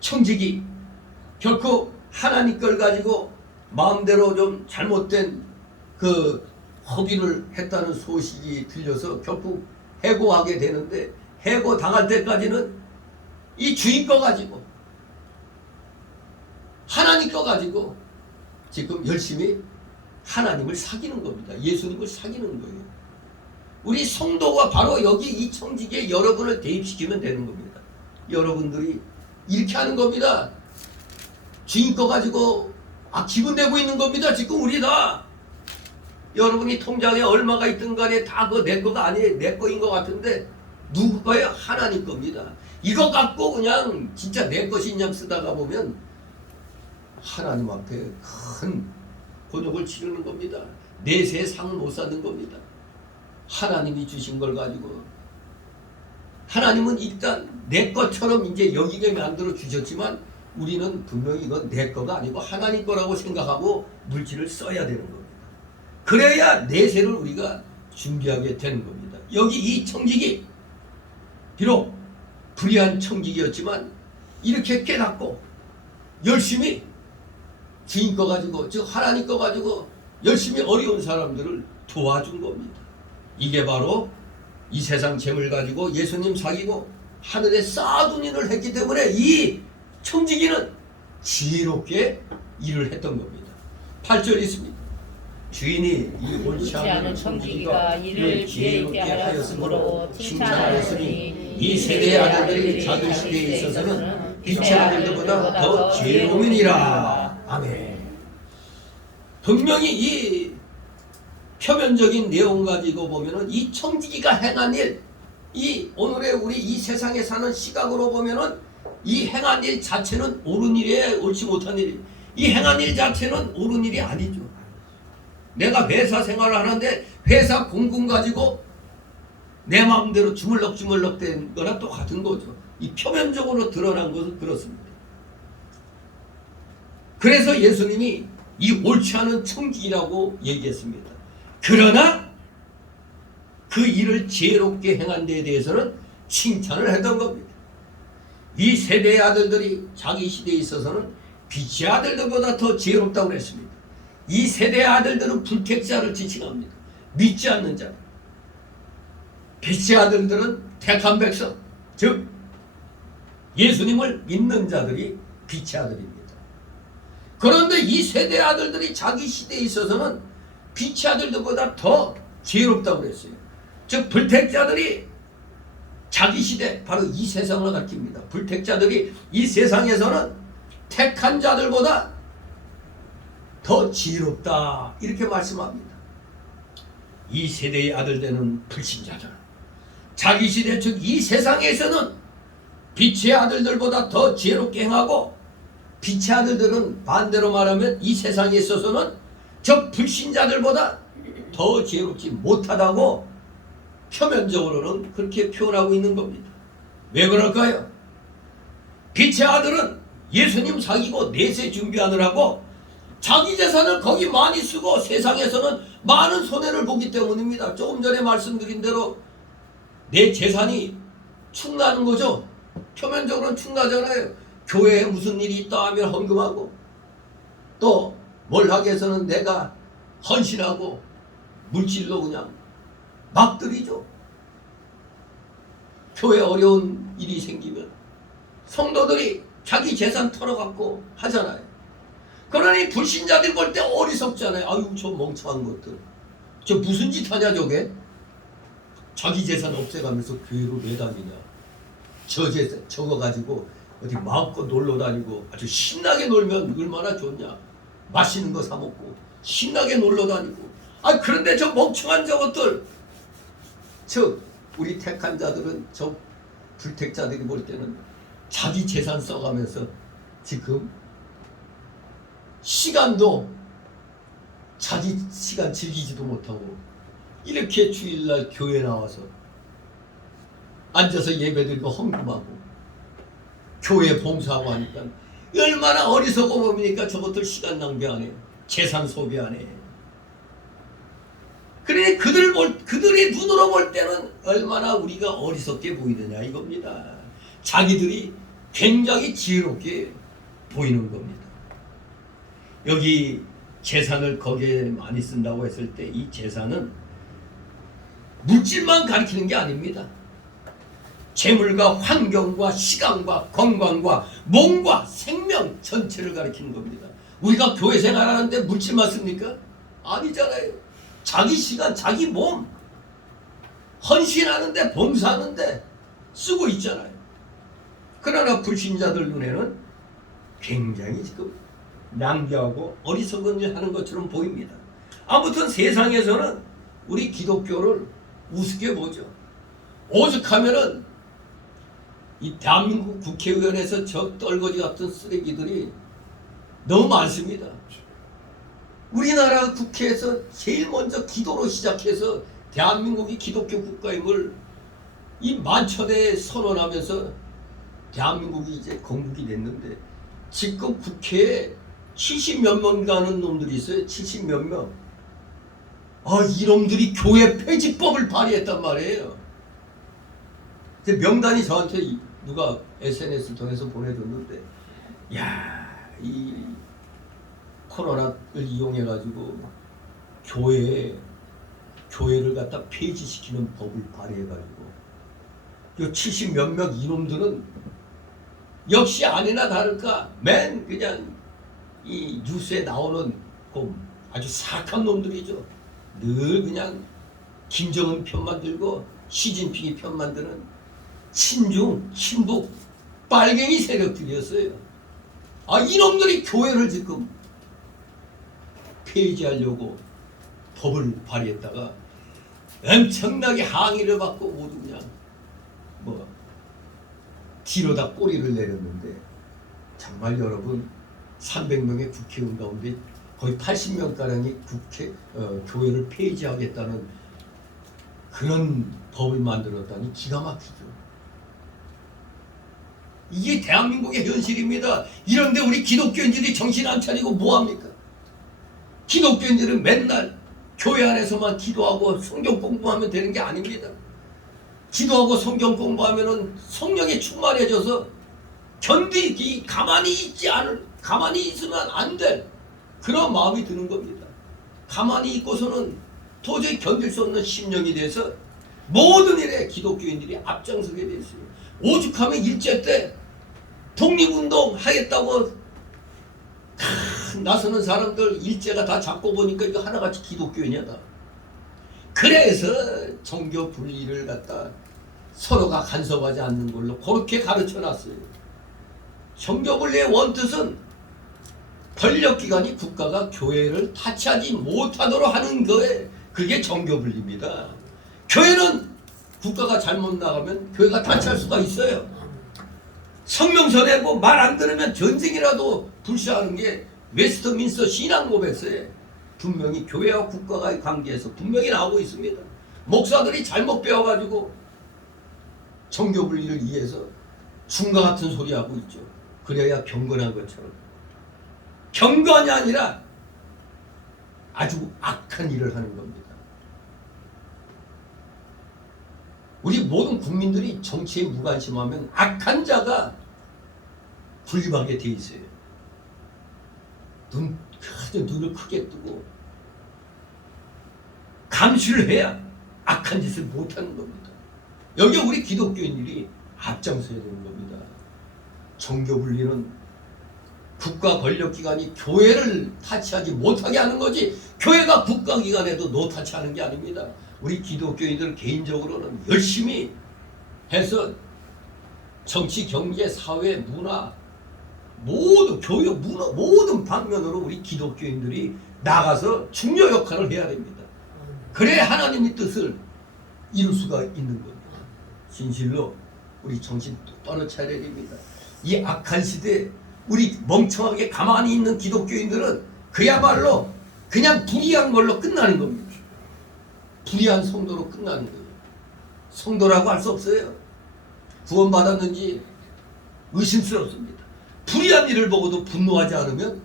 청지기 결코 하나님 걸 가지고 마음대로 좀 잘못된 그 허비를 했다는 소식이 들려서 결국 해고하게 되는데 해고 당할 때까지는 이 주인 거 가지고 하나님 거 가지고 지금 열심히 하나님을 사귀는 겁니다. 예수님을 사귀는 거예요. 우리 성도가 바로 여기 이 청지기에 여러분을 대입시키면 되는 겁니다. 여러분들이 이렇게 하는 겁니다. 주인 거 가지고 기분 내고 있는 겁니다. 지금 우리 다 여러분이 통장에 얼마가 있든 간에 다 그거 내 거가 아니에요. 내 거인 것 같은데 누구 거예요? 하나님 겁니다. 이거 갖고 그냥 진짜 내 것인 그냥 쓰다가 보면 하나님 앞에 큰 곤욕을 치르는 겁니다. 내세 상 못 사는 겁니다. 하나님이 주신 걸 가지고 하나님은 일단 내 것처럼 이제 여기게 만들어 주셨지만 우리는 분명히 이건 내 거가 아니고 하나님 거라고 생각하고 물질을 써야 되는 겁니다. 그래야 내세를 우리가 준비하게 되는 겁니다. 여기 이 청지기 비록 불의한 청지기였지만 이렇게 깨닫고 열심히 주인 거 가지고 즉 하나님 거 가지고 열심히 어려운 사람들을 도와준 겁니다. 이게 바로 이 세상 재물 가지고 예수님 사귀고 하늘에 쌓아둔 일을 했기 때문에 이 청지기는 지혜롭게 일을 했던 겁니다. 8절 있습니다. 주인이 이 옳지 않은 청지기가 이를 지혜롭게 하였으므로 칭찬하였으니 이 세대의 아들들이 작은 시대에 있어서는 빛의 아들들보다 더 지혜로우니라. 아멘. 분명히 이 표면적인 내용 가지고 보면은 이 청지기가 행한 일, 이 오늘의 우리 이 세상에 사는 시각으로 보면은 이 행한 일 자체는 옳은 일이에요, 옳지 못한 일이. 이 행한 일 자체는 옳은 일이 아니죠. 내가 회사 생활을 하는데 회사 공금 가지고 내 마음대로 주물럭주물럭 된 거나 똑같은 거죠. 이 표면적으로 드러난 것은 그렇습니다. 그래서 예수님이 이 옳지 않은 청지기라고 얘기했습니다. 그러나 그 일을 지혜롭게 행한 데에 대해서는 칭찬을 했던 겁니다. 이 세대의 아들들이 자기 시대에 있어서는 빛의 아들들보다 더 지혜롭다고 했습니다. 이 세대의 아들들은 불택자를 지칭합니다. 믿지 않는 자. 빛의 아들들은 택한 백성, 즉 예수님을 믿는 자들이 빛의 아들입니다. 그런데 이 세대의 아들들이 자기 시대에 있어서는 빛의 아들들보다 더 지혜롭다고 그랬어요. 즉 불택자들이 자기 시대, 바로 이 세상을 가리킵니다. 불택자들이 이 세상에서는 택한 자들보다 더 지혜롭다 이렇게 말씀합니다. 이 세대의 아들들은 불신자들, 자기 시대 즉 이 세상에서는 빛의 아들들보다 더 지혜롭게 행하고 빛의 아들들은 반대로 말하면 이 세상에 있어서는 저 불신자들보다 더 지혜롭지 못하다고 표면적으로는 그렇게 표현하고 있는 겁니다. 왜 그럴까요? 빛의 아들은 예수님 사귀고 내세 준비하느라고 자기 재산을 거기 많이 쓰고 세상에서는 많은 손해를 보기 때문입니다. 조금 전에 말씀드린 대로 내 재산이 축나는 거죠. 표면적으로는 축나잖아요. 교회에 무슨 일이 있다 하면 헌금하고, 또 뭘 하기 위해서는 내가 헌신하고 물질로 그냥 막 들이죠. 교회 어려운 일이 생기면 성도들이 자기 재산 털어갖고 하잖아요. 그러니 불신자들이 볼 때 어리석잖아요. 아유, 저 멍청한 것들, 저 무슨 짓 하냐 저게. 자기 재산 없애가면서 교회로 왜 다니냐. 저 재산 저거 가지고 어디 마음껏 놀러 다니고 아주 신나게 놀면 얼마나 좋냐. 맛있는 거 사 먹고 신나게 놀러 다니고. 아, 그런데 저 멍청한 저것들, 저 우리 택한 자들은, 저 불택자들이 볼 때는 자기 재산 써가면서 지금 시간도 자기 시간 즐기지도 못하고 이렇게 주일날 교회 나와서 앉아서 예배드리고 헌금하고 교회 봉사하고 하니까 얼마나 어리석어 보입니까? 저것들 시간 낭비하네, 재산 소비하네. 그러니 그들의 눈으로 볼 때는 얼마나 우리가 어리석게 보이느냐 이겁니다. 자기들이 굉장히 지혜롭게 보이는 겁니다. 여기 재산을 거기에 많이 쓴다고 했을 때 이 재산은 물질만 가리키는 게 아닙니다. 재물과 환경과 시간과 건강과 몸과 생명 전체를 가리키는 겁니다. 우리가 교회 생활하는데 물질만 씁니까? 아니잖아요. 자기 시간, 자기 몸 헌신하는데, 봉사하는데 쓰고 있잖아요. 그러나 불신자들 눈에는 굉장히 지금 낭비하고 어리석은 일 하는 것처럼 보입니다. 아무튼 세상에서는 우리 기독교를 우습게 보죠. 오죽하면은 이 대한민국 국회의원에서 저 떨거지 같은 쓰레기들이 너무 많습니다. 우리나라 국회에서 제일 먼저 기도로 시작해서 대한민국이 기독교 국가임을 이 만천에 선언하면서 대한민국이 이제 건국이 됐는데, 지금 국회에 70몇 명 가는 놈들이 있어요. 70몇 명. 아, 이놈들이 교회 폐지법을 발의했단 말이에요. 명단이 저한테 누가 SNS를 통해서 보내줬는데, 야, 이 코로나를 이용해가지고 교회를 갖다 폐지시키는 법을 발의해가지고, 요 70몇 명 이놈들은 역시 아니나 다를까 맨 그냥 이 뉴스에 나오는 그 아주 사악한 놈들이죠. 늘 그냥 김정은 편만 들고 시진핑이 편만 드는 친중, 친북, 빨갱이 세력들이었어요. 아, 이놈들이 교회를 지금 폐지하려고 법을 발의했다가 엄청나게 항의를 받고 모두 그냥 뒤로다 꼬리를 내렸는데, 정말 여러분 300명의 국회의원 가운데 거의 80명가량이 교회를 폐지하겠다는 그런 법을 만들었다니 기가 막히죠. 이게 대한민국의 현실입니다. 이런데 우리 기독교인들이 정신 안 차리고 뭐합니까? 기독교인들은 맨날 교회 안에서만 기도하고 성경 공부하면 되는 게 아닙니다. 기도하고 성경 공부하면은 성령이 충만해져서 가만히 있으면 안 될 그런 마음이 드는 겁니다. 가만히 있고서는 도저히 견딜 수 없는 심령이 돼서 모든 일에 기독교인들이 앞장서게 됐어요. 오죽하면 일제 때 독립운동 하겠다고 나서는 사람들 일제가 다 잡고 보니까 이거 하나같이 기독교인이야 다. 그래서 종교 분리를 갖다 서로가 간섭하지 않는 걸로 그렇게 가르쳐놨어요. 종교 분리의 원뜻은 권력기관이 국가가 교회를 타치하지 못하도록 하는 거에 그게 종교 분리입니다. 교회는 국가가 잘못 나가면 교회가 타치할 수가 있어요. 성명서 내고 말 안 들으면 전쟁이라도 불사하는 게 웨스트민스터 신앙고백서에 분명히 교회와 국가의 관계에서 분명히 나오고 있습니다. 목사들이 잘못 배워가지고 정교 분리를 위해서 중과 같은 소리 하고 있죠. 그래야 경건한 것처럼. 경건이 아니라 아주 악한 일을 하는 겁니다. 우리 모든 국민들이 정치에 무관심하면 악한 자가 군림하게 돼 있어요. 눈을 크게 뜨고 감시를 해야 악한 짓을 못하는 겁니다. 여기 우리 기독교인들이 앞장서야 되는 겁니다. 정교 분리는 국가 권력기관이 교회를 타치하지 못하게 하는 거지, 교회가 국가기관에도 노타치하는 게 아닙니다. 우리 기독교인들 개인적으로는 열심히 해서 정치, 경제, 사회, 문화, 모든 교육, 문화, 모든 방면으로 우리 기독교인들이 나가서 중요 역할을 해야 됩니다. 그래야 하나님의 뜻을 이룰 수가 있는 겁니다. 진실로 우리 정신 똑바로 차려야 됩니다. 이 악한 시대에 우리 멍청하게 가만히 있는 기독교인들은 그야말로 그냥 불의한 걸로 끝나는 겁니다. 불의한 성도로 끝나는 거예요. 성도라고 할 수 없어요. 구원받았는지 의심스럽습니다. 불의한 일을 보고도 분노하지 않으면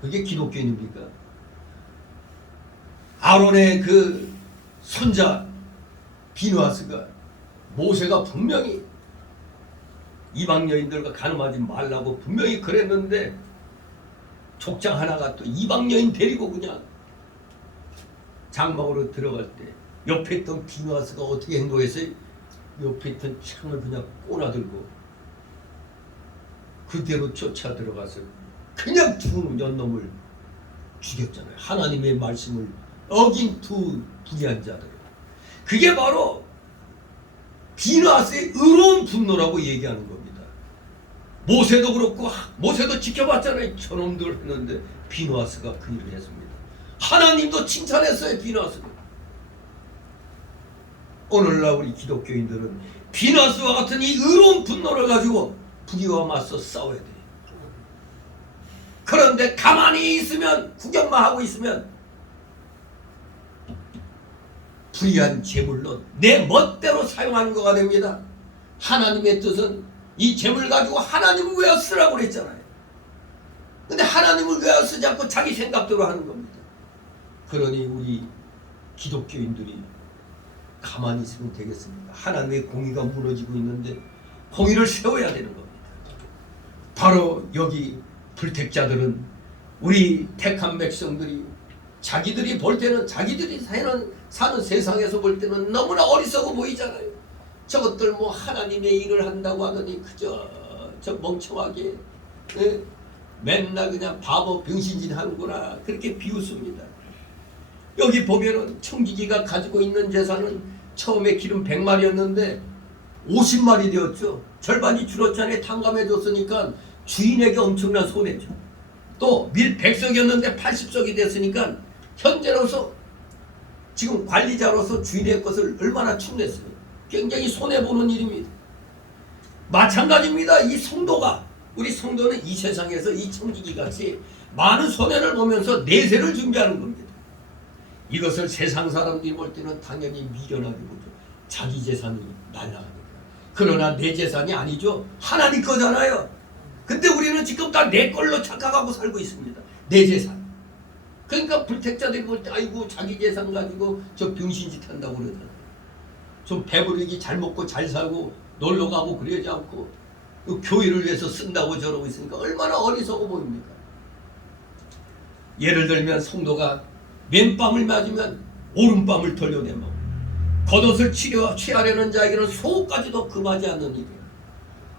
그게 기독교인입니까? 아론의 그 손자 비누아스가 모세가 분명히 이방 여인들과 간음하지 말라고 분명히 그랬는데 족장 하나가 또 이방 여인 데리고 그냥 장막으로 들어갈 때 옆에 있던 비누아스가 어떻게 행동했어요? 옆에 있던 창을 그냥 꼬나들고 그대로 쫓아 들어가서 그냥 두 연놈을 죽였잖아요. 하나님의 말씀을 어긴 두 불의한 자들. 그게 바로 비누아스의 의로운 분노라고 얘기하는 겁니다. 모세도 그렇고 모세도 지켜봤잖아요. 저놈들 했는데 비누아스가 그 일을 했습니다. 하나님도 칭찬했어요. 비누아스를. 오늘날 우리 기독교인들은 비누아스와 같은 이 의로운 분노를 가지고 불의와 맞서 싸워야 돼요. 그런데 가만히 있으면, 구경만 하고 있으면 불의한 재물로 내 멋대로 사용하는 거가 됩니다. 하나님의 뜻은 이 재물 가지고 하나님을 왜 쓰라고 그랬잖아요. 근데 하나님을 왜 쓰지 않고 자기 생각대로 하는 겁니다. 그러니 우리 기독교인들이 가만히 있으면 되겠습니까? 하나님의 공의가 무너지고 있는데 공의를 세워야 되는 겁니다. 바로 여기 불택자들은 우리 택한 백성들이 자기들이 볼 때는 자기들이 사는 세상에서 볼 때는 너무나 어리석어 보이잖아요. 저것들 뭐 하나님의 일을 한다고 하더니 그저 저 멍청하게 맨날 그냥 바보 병신짓 하는구나 그렇게 비웃습니다. 여기 보면은 청지기가 가지고 있는 재산은 처음에 기름 100마리였는데 50마리 되었죠. 절반이 줄었잖아요. 탕감해 줬으니까 주인에게 엄청난 손해죠. 또 밀 100석이었는데 80석이 됐으니까 현재로서 지금 관리자로서 주인의 것을 얼마나 축냈어요. 굉장히 손해보는 일입니다. 마찬가지입니다. 이 성도가, 우리 성도는 이 세상에서 이 청지기같이 많은 손해를 보면서 내세를 준비하는 겁니다. 이것을 세상 사람들이 볼 때는 당연히 미련하게 보죠. 자기 재산이 날아가니까. 그러나 내 재산이 아니죠. 하나님 거잖아요. 근데 우리는 지금 다 내 걸로 착각하고 살고 있습니다. 내 재산. 그러니까 불택자들이 볼 때 아이고 자기 재산 가지고 저 병신짓 한다고 그러잖아요. 좀 배부르기 잘 먹고 잘 살고 놀러 가고 그러지 않고 교회를 위해서 쓴다고 저러고 있으니까 얼마나 어리석어 보입니까? 예를 들면 성도가 맨밤을 맞으면 오른밤을 돌려내고 겉옷을 취하려는 자에게는 속까지도 금하지 않는 일이에요.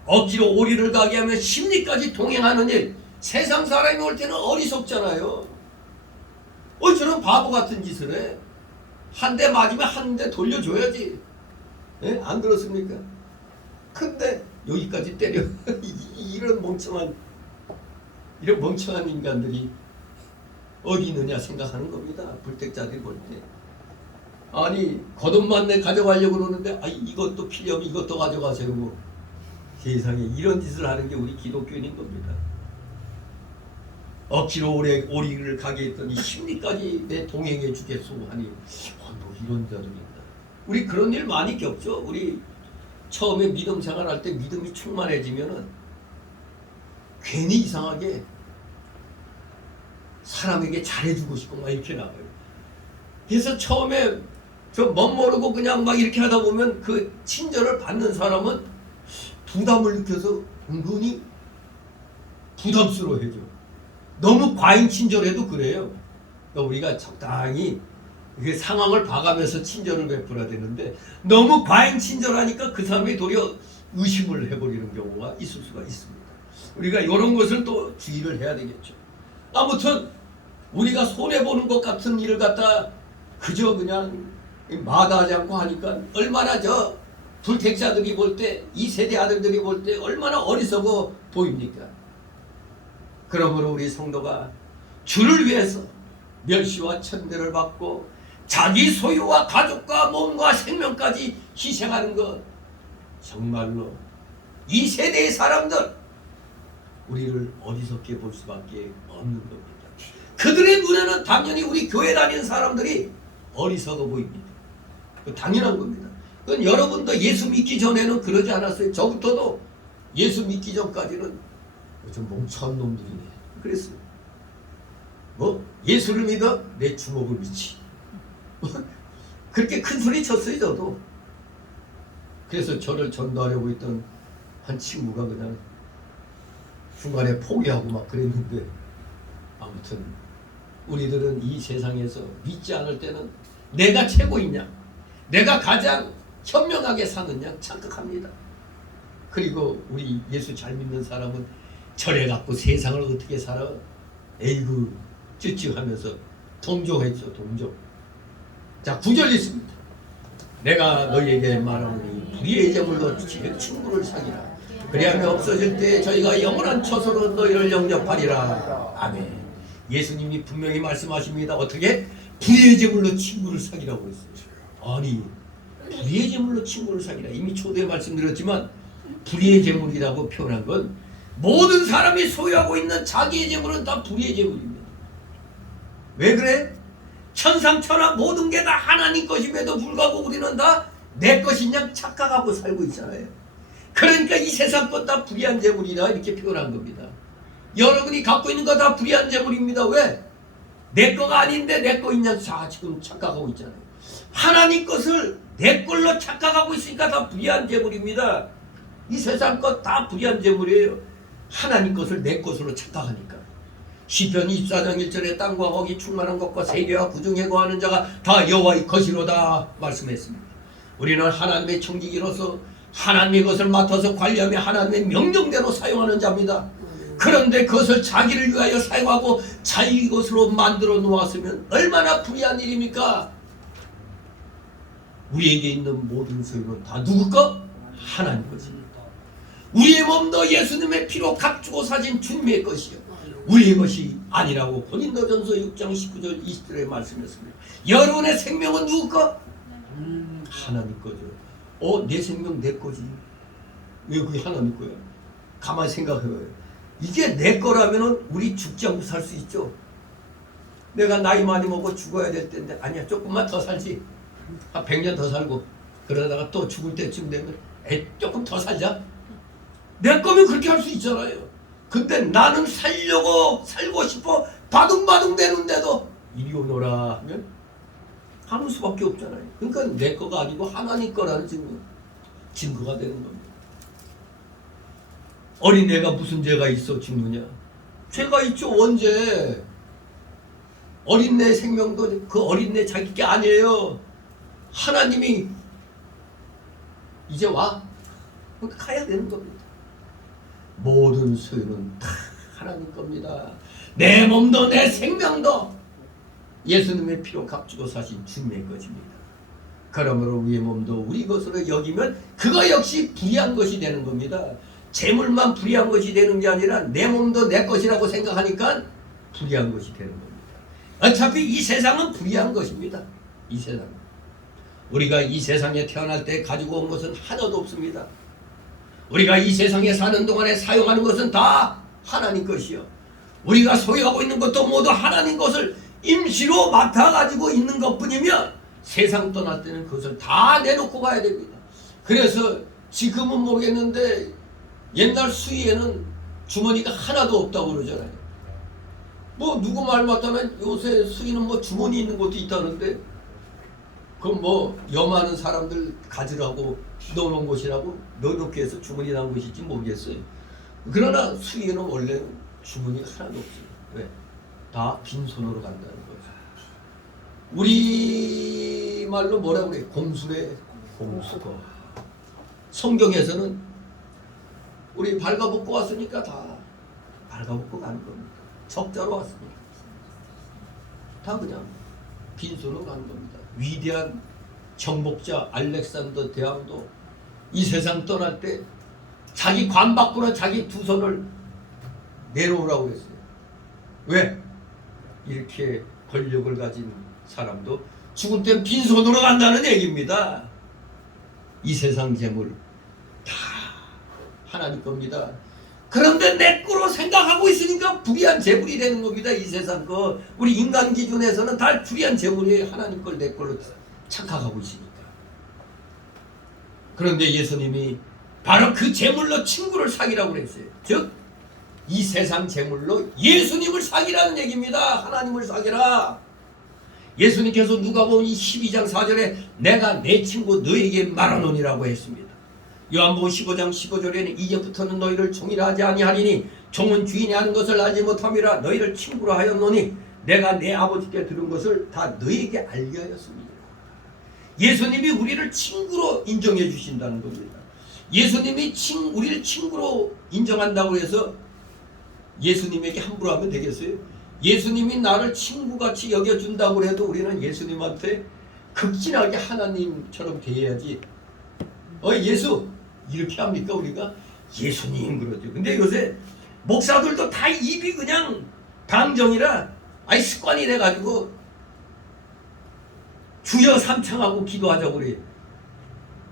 억지로 오리를 가게 하면 심리까지 동행하는 일. 세상 사람이 올 때는 어리석잖아요. 저런 바보 같은 짓을 해. 한 대 맞으면 한 대 돌려줘야지. 예? 안 그렇습니까? 근데 여기까지 때려. 이런 멍청한 인간들이 어디 있느냐 생각하는 겁니다. 불택자들이 볼 때. 아니 겉옷만 내 가져가려고 그러는데 이것도 필요하면 이것도 가져가세요. 세상에 이런 짓을 하는 게 우리 기독교인인 겁니다. 억지로 오리를 가게 했더니 심리까지 내 동행해 주겠소 하니 뭐 이런 자들이 있다. 우리 그런 일 많이 겪죠. 우리 처음에 믿음 생활할 때 믿음이 충만해지면은 괜히 이상하게 사람에게 잘해주고 싶고 막 이렇게 나와요. 그래서 처음에 저 멋모르고 그냥 막 이렇게 하다 보면 그 친절을 받는 사람은 부담을 느껴서 은근히 부담스러워해져. 너무 과잉 친절해도 그래요. 그러니까 우리가 적당히 이게 상황을 봐가면서 친절을 베풀어야 되는데 너무 과잉 친절하니까 그 사람이 도리어 의심을 해버리는 경우가 있을 수가 있습니다. 우리가 이런 것을 또 주의를 해야 되겠죠. 아무튼 우리가 손해보는 것 같은 일을 갖다 그저 그냥 마다하지 않고 하니까 얼마나 저 불택자들이 볼 때, 이 세대 아들들이 볼 때 얼마나 어리석어 보입니까? 그러므로 우리 성도가 주를 위해서 멸시와 천대를 받고 자기 소유와 가족과 몸과 생명까지 희생하는 것, 정말로 이 세대의 사람들 우리를 어리석게 볼 수밖에 없는 겁니다. 그들의 눈에는 당연히 우리 교회 다니는 사람들이 어리석어 보입니다. 당연한 겁니다. 그건 여러분도 예수 믿기 전에는 그러지 않았어요. 저부터도 예수 믿기 전까지는 좀 멍청한 놈들이네 그랬어요. 뭐 예수를 믿어? 내 주먹을 믿지. 그렇게 큰 소리 쳤어요 저도. 그래서 저를 전도하려고 했던 한 친구가 그냥 중간에 포기하고 막 그랬는데, 아무튼 우리들은 이 세상에서 믿지 않을 때는 내가 최고이냐, 내가 가장 현명하게 사느냐 착각합니다. 그리고 우리 예수 잘 믿는 사람은 저래 갖고 세상을 어떻게 살아? 에이구 찌찌하면서 동정했죠. 동정. 자 9절 있습니다. 내가 너희에게 말하노니 불의의 제물로 친구를 사귀라. 그리하면 없어질 때 저희가 영원한 처소로 너희를 영접하리라. 아멘. 예수님이 분명히 말씀하십니다. 어떻게? 불의의 제물로 친구를 사귀라고 했어요. 아니 불의의 제물로 친구를 사귀라. 이미 초대에 말씀드렸지만 불의의 제물이라고 표현한 건 모든 사람이 소유하고 있는 자기의 제물은 다 불의의 제물입니다. 왜 그래? 천상천하 모든 게 다 하나님 것임에도 불구하고 우리는 다 내 것이냐 착각하고 살고 있잖아요. 그러니까 이 세상 것 다 불의한 재물이라 이렇게 표현한 겁니다. 여러분이 갖고 있는 거 다 불의한 재물입니다. 왜? 내 거가 아닌데 내 거있냐 지금 착각하고 있잖아요. 하나님 것을 내 걸로 착각하고 있으니까 다 불의한 재물입니다. 이 세상 것 다 불의한 재물이에요. 하나님 것을 내 것으로 착각하니까. 시편 24장 1절에 땅과 거기 충만한 것과 세계와 구중에 거하는 자가 다 여호와의 것이로다 말씀했습니다. 우리는 하나님의 청지기로서 하나님의 것을 맡아서 관리하며 하나님의 명령대로 사용하는 자입니다. 그런데 그것을 자기를 위하여 사용하고 자기 것으로 만들어 놓았으면 얼마나 불의한 일입니까? 우리에게 있는 모든 소유는 다 누구 것? 하나님 것입니다. 우리의 몸도 예수님의 피로 값주고 사신 주님의 것이요 우리의 것이 아니라고 고린도전서 6장 19절 20절에 말씀했습니다. 여러분의 생명은 누구 것? 하나님 거죠. 내 생명 내 거지. 왜 그게 하나님 거야? 가만히 생각해봐요. 이게 내 거라면 우리 죽지 않고 살 수 있죠. 내가 나이 많이 먹어 죽어야 될 텐데 아니야 조금만 더 살지. 한 100년 더 살고 그러다가 또 죽을 때쯤 되면 조금 더 살자. 내 거면 그렇게 할 수 있잖아요. 근데 나는 살고 싶어 바둥바둥 되는데도 이리 오너라 하면 하는 수밖에 없잖아요. 그러니까 내 거가 아니고 하나님 거라는 증거가 되는 겁니다. 어린애가 무슨 죄가 있어 죽느냐? 죄가 있죠. 언제? 어린애 생명도 그 어린애 자기 게 아니에요. 하나님이 이제 와. 그러니까 가야 되는 겁니다. 모든 소유는 다 하나님 겁니다. 내 몸도 내 생명도 예수님의 피로 값주고 사신 주님의 것입니다. 그러므로 우리의 몸도 우리 것으로 여기면 그거 역시 불의한 것이 되는 겁니다. 재물만 불의한 것이 되는 게 아니라 내 몸도 내 것이라고 생각하니까 불의한 것이 되는 겁니다. 어차피 이 세상은 불의한 것입니다. 이 세상. 우리가 이 세상에 태어날 때 가지고 온 것은 하나도 없습니다. 우리가 이 세상에 사는 동안에 사용하는 것은 다 하나님 것이요. 우리가 소유하고 있는 것도 모두 하나님 것을 임시로 맡아가지고 있는 것뿐이면 세상 떠날 때는 그것을 다 내놓고 가야 됩니다. 그래서 지금은 모르겠는데 옛날 수의에는 주머니가 하나도 없다고 그러잖아요. 뭐 누구 말 맞다면 요새 수의는 뭐 주머니 있는 것도 있다는데 그럼 뭐 염하는 사람들 가지라고 넣어놓은 곳이라고 넣어놓게 해서 주머니 난 곳일지 모르겠어요. 그러나 수의에는 원래 주머니가 하나도 없어요. 왜? 다 빈손으로 간다는 거죠. 우리말로 뭐라고 그래요? 공수래 공수거. 성경에서는 우리 발가벗고 왔으니까 다 발가벗고 가는 겁니다. 적자로 왔으니까 다 그냥 빈손으로 가는 겁니다. 위대한 정복자 알렉산더 대왕도 이 세상 떠날 때 자기 관 밖으로 자기 두 손을 내놓으라고 했어요. 왜? 이렇게 권력을 가진 사람도 죽을 때 빈손으로 간다는 얘기입니다. 이 세상 재물 다 하나님 겁니다. 그런데 내 거로 생각하고 있으니까 불의한 재물이 되는 겁니다. 이 세상 거 우리 인간 기준에서는 다 불의한 재물이 하나님 걸 내 걸로 착각하고 있으니까. 그런데 예수님이 바로 그 재물로 친구를 사귀라고 그랬어요. 즉 이 세상 재물로 예수님을 사귀라는 얘기입니다. 하나님을 사귀라. 예수님께서 누가복음 12장 4절에 내가 내 친구 너에게 말하노니라고 했습니다. 요한복음 15장 15절에는 이제부터는 너희를 종이라 하지 아니하리니 종은 주인이 하는 것을 알지 못함이라 너희를 친구라 하였노니 내가 내 아버지께 들은 것을 다 너희에게 알게 하였습니다. 예수님이 우리를 친구로 인정해 주신다는 겁니다. 예수님이 우리를 친구로 인정한다고 해서 예수님에게 함부로 하면 되겠어요? 예수님이 나를 친구같이 여겨준다고 해도 우리는 예수님한테 극진하게 하나님처럼 대해야지. 예수 이렇게 합니까 우리가? 예수님 그러죠. 근데 요새 목사들도 다 입이 그냥 당정이라 습관이 돼가지고 주여 삼창하고 기도하자고 그래.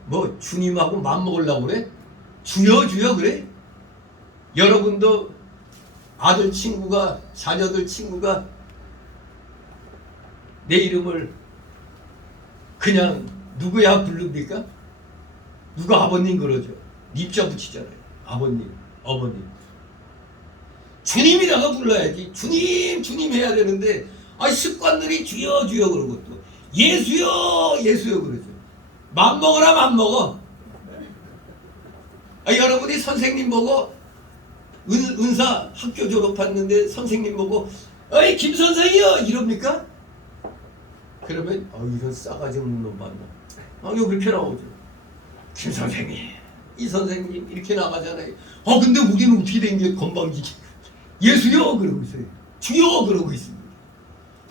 뭐 주님하고 맘먹으려고 그래? 주여 주여 그래? 여러분도 아들 친구가 자녀들 친구가 내 이름을 그냥 누구야 부릅니까? 누가 아버님 그러죠. 닙자 붙이잖아요. 아버님, 어머님. 주님이라고 불러야지. 주님, 주님 해야 되는데 습관들이 주여 주여 그러고 또 예수여 예수여 그러죠. 맘먹어라 맘먹어. 여러분이 선생님 보고 은사 학교 졸업했는데 선생님 보고 어이 김 선생이요 이럽니까? 그러면 이런 싸가지 없는 놈 봤나? 이거 그렇게 나오죠. 김 선생님, 이 선생님 이렇게 나가잖아요. 근데 우리는 어떻게 된 게 건방지지? 예수요 그러고 있어요. 주요 그러고 있습니다.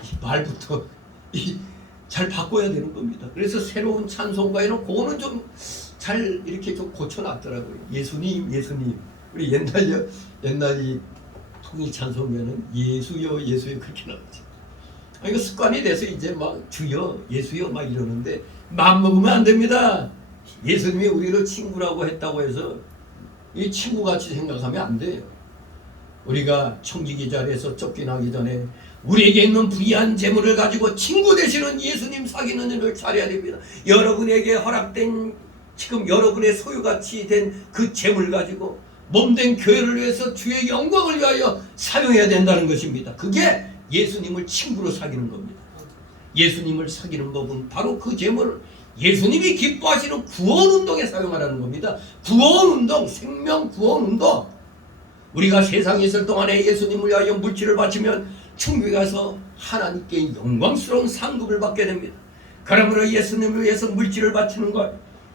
이 말부터 잘 바꿔야 되는 겁니다. 그래서 새로운 찬송가에는 그거는 좀 잘 이렇게 좀 고쳐놨더라고요. 예수님, 예수님. 우리 옛날 이 통일 찬송가는 예수요, 예수요 그렇게 나오지. 이거 습관이 돼서 이제 막 주여, 예수요 막 이러는데 마음 먹으면 안 됩니다. 예수님이 우리를 친구라고 했다고 해서 이 친구같이 생각하면 안 돼요. 우리가 청지기 자리에서 쫓겨나기 전에 우리에게 있는 불의한 재물을 가지고 친구 되시는 예수님 사귀는 일을 잘해야 됩니다. 여러분에게 허락된 지금 여러분의 소유같이 된 그 재물 가지고 몸된 교회를 위해서 주의 영광을 위하여 사용해야 된다는 것입니다. 그게 예수님을 친구로 사귀는 겁니다. 예수님을 사귀는 법은 바로 그 재물을 예수님이 기뻐하시는 구원운동에 사용하라는 겁니다. 구원운동, 생명구원운동. 우리가 세상에 있을 동안에 예수님을 위하여 물질을 바치면 천국에 가서 하나님께 영광스러운 상급을 받게 됩니다. 그러므로 예수님을 위해서 물질을 바치는 것,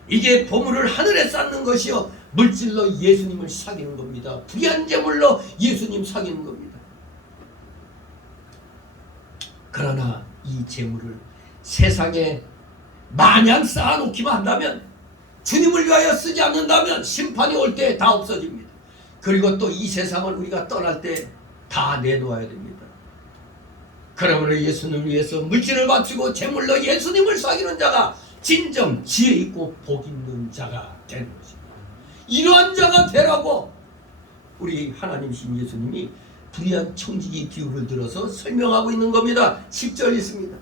이게 보물을 하늘에 쌓는 것이요 물질로 예수님을 사귀는 겁니다. 불의한 재물로 예수님 사귀는 겁니다. 그러나 이 재물을 세상에 마냥 쌓아놓기만 한다면, 주님을 위하여 쓰지 않는다면 심판이 올 때 다 없어집니다. 그리고 또 이 세상을 우리가 떠날 때 다 내놓아야 됩니다. 그러므로 예수님을 위해서 물질을 바치고 재물로 예수님을 사귀는 자가 진정 지혜 있고 복 있는 자가 되는 것입니다. 이러한 자가 되라고 우리 하나님이신 예수님이 불의한 청지기 비유를 들어서 설명하고 있는 겁니다. 10절 있습니다.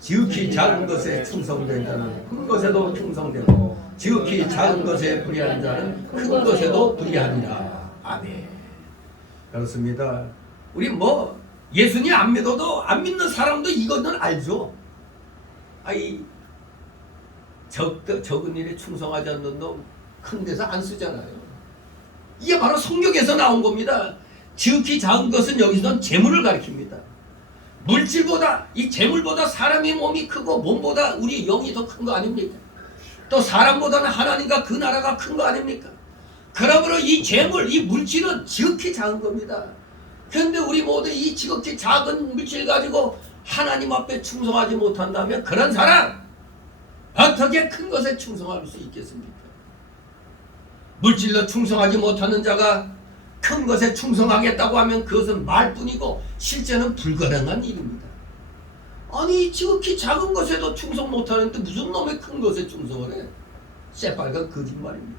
지극히 작은 것에 충성된 자는 큰 것에도 충성되고 지극히 작은 것에 불의한 자는 큰 것에도 불의하니라. 아멘. 그렇습니다. 우리 뭐 예수님 안 믿어도 안 믿는 사람도 이거는 알죠. 아이 적은 일에 충성하지 않는 놈 큰 데서 안 쓰잖아요. 이게 바로 성경에서 나온 겁니다. 지극히 작은 것은 여기서는 재물을 가리킵니다. 물질보다 이 재물보다 사람의 몸이 크고 몸보다 우리 영이 더 큰 거 아닙니까? 또 사람보다는 하나님과 그 나라가 큰 거 아닙니까? 그러므로 이 재물, 이 물질은 지극히 작은 겁니다. 그런데 우리 모두 이 지극히 작은 물질 가지고 하나님 앞에 충성하지 못한다면 그런 사람 어떻게 큰 것에 충성할 수 있겠습니까? 물질로 충성하지 못하는 자가 큰 것에 충성하겠다고 하면 그것은 말뿐이고 실제는 불가능한 일입니다. 아니 지극히 작은 것에도 충성 못하는데 무슨 놈의 큰 것에 충성을 해? 새빨간 거짓말입니다.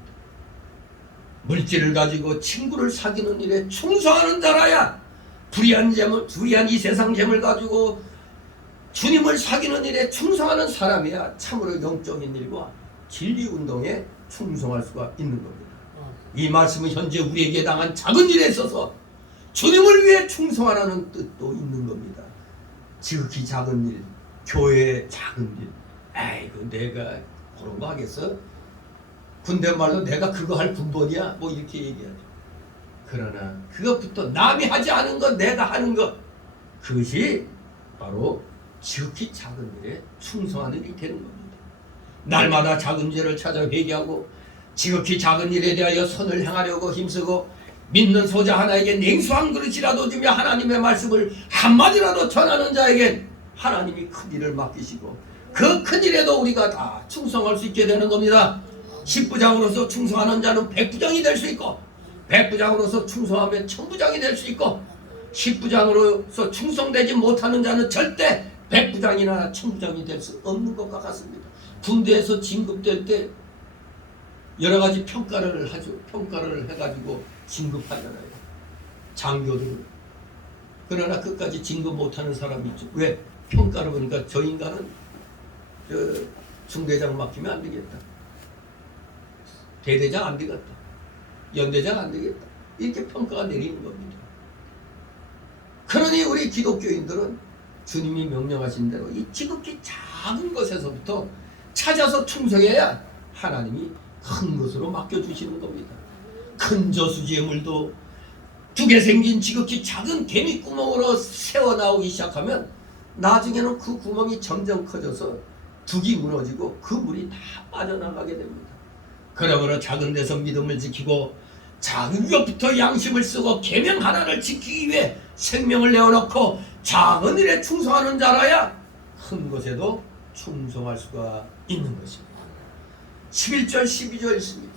물질을 가지고 친구를 사귀는 일에 충성하는 자라야 불의한 재물, 불의한 이 세상 재물 가지고 주님을 사귀는 일에 충성하는 사람이야 참으로 영적인 일과 진리 운동에 충성할 수가 있는 겁니다. 이 말씀은 현재 우리에게 당한 작은 일에 있어서 주님을 위해 충성하라는 뜻도 있는 겁니다. 지극히 작은 일, 교회의 작은 일. 아이고 내가 그런 거 하겠어? 군대 말로 내가 그거 할 군번이야? 뭐 이렇게 얘기하죠. 그러나 그것부터 남이 하지 않은 것 내가 하는 것 그것이 바로 지극히 작은 일에 충성하는 일이 되는 겁니다. 날마다 작은 죄를 찾아 회개하고 지극히 작은 일에 대하여 선을 행하려고 힘쓰고 믿는 소자 하나에게 냉수 한 그릇이라도 주며 하나님의 말씀을 한마디라도 전하는 자에겐 하나님이 큰 일을 맡기시고 그 큰 일에도 우리가 다 충성할 수 있게 되는 겁니다. 10부장으로서 충성하는 자는 100부장이 될 수 있고 100부장으로서 충성하면 1000부장이 될 수 있고 10부장으로서 충성되지 못하는 자는 절대 100부장이나 1000부장이 될 수 없는 것과 같습니다. 군대에서 진급될 때 여러 가지 평가를 하죠. 평가를 해가지고 진급하잖아요. 장교들. 그러나 끝까지 진급 못하는 사람이 있죠. 왜? 평가를 보니까 저 인간은 중대장 맡기면 안 되겠다. 대대장 안 되겠다. 연대장 안 되겠다. 이렇게 평가가 내리는 겁니다. 그러니 우리 기독교인들은 주님이 명령하신 대로 이 지극히 작은 것에서부터 찾아서 충성해야 하나님이 큰 것으로 맡겨주시는 겁니다. 큰 저수지의 물도 두 개 생긴 지극히 작은 개미구멍으로 새어나오기 시작하면 나중에는 그 구멍이 점점 커져서 둑이 무너지고 그 물이 다 빠져나가게 됩니다. 그러므로 작은 데서 믿음을 지키고 작은 것부터 양심을 쓰고 계명 하나를 지키기 위해 생명을 내어놓고 작은 일에 충성하는 자라야 큰 것에도 충성할 수가 있는 것입니다. 11절 12절 있습니다.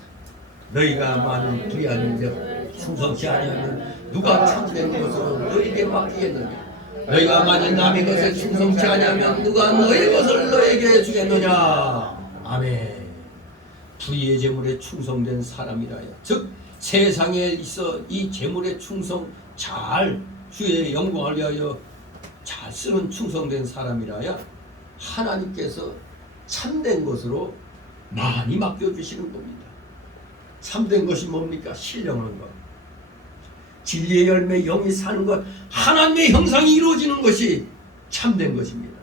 너희가 많은 불의한 일에 충성치 아니하면 누가 참된 것으로 너희에게 맡기겠느냐? 너희가 만일 남의 것에 충성치 아니하면 누가 너희 것을 너희에게 주겠느냐? 아멘. 불의의 재물에 충성된 사람이라야 즉 세상에 있어 이 재물에 충성 잘 주의 영광을 위하여 잘 쓰는 충성된 사람이라야 하나님께서 참된 것으로 많이 맡겨주시는 겁니다. 참된 것이 뭡니까? 신령한 것, 진리의 열매 영이 사는 것, 하나님의 형상이 이루어지는 것이 참된 것입니다.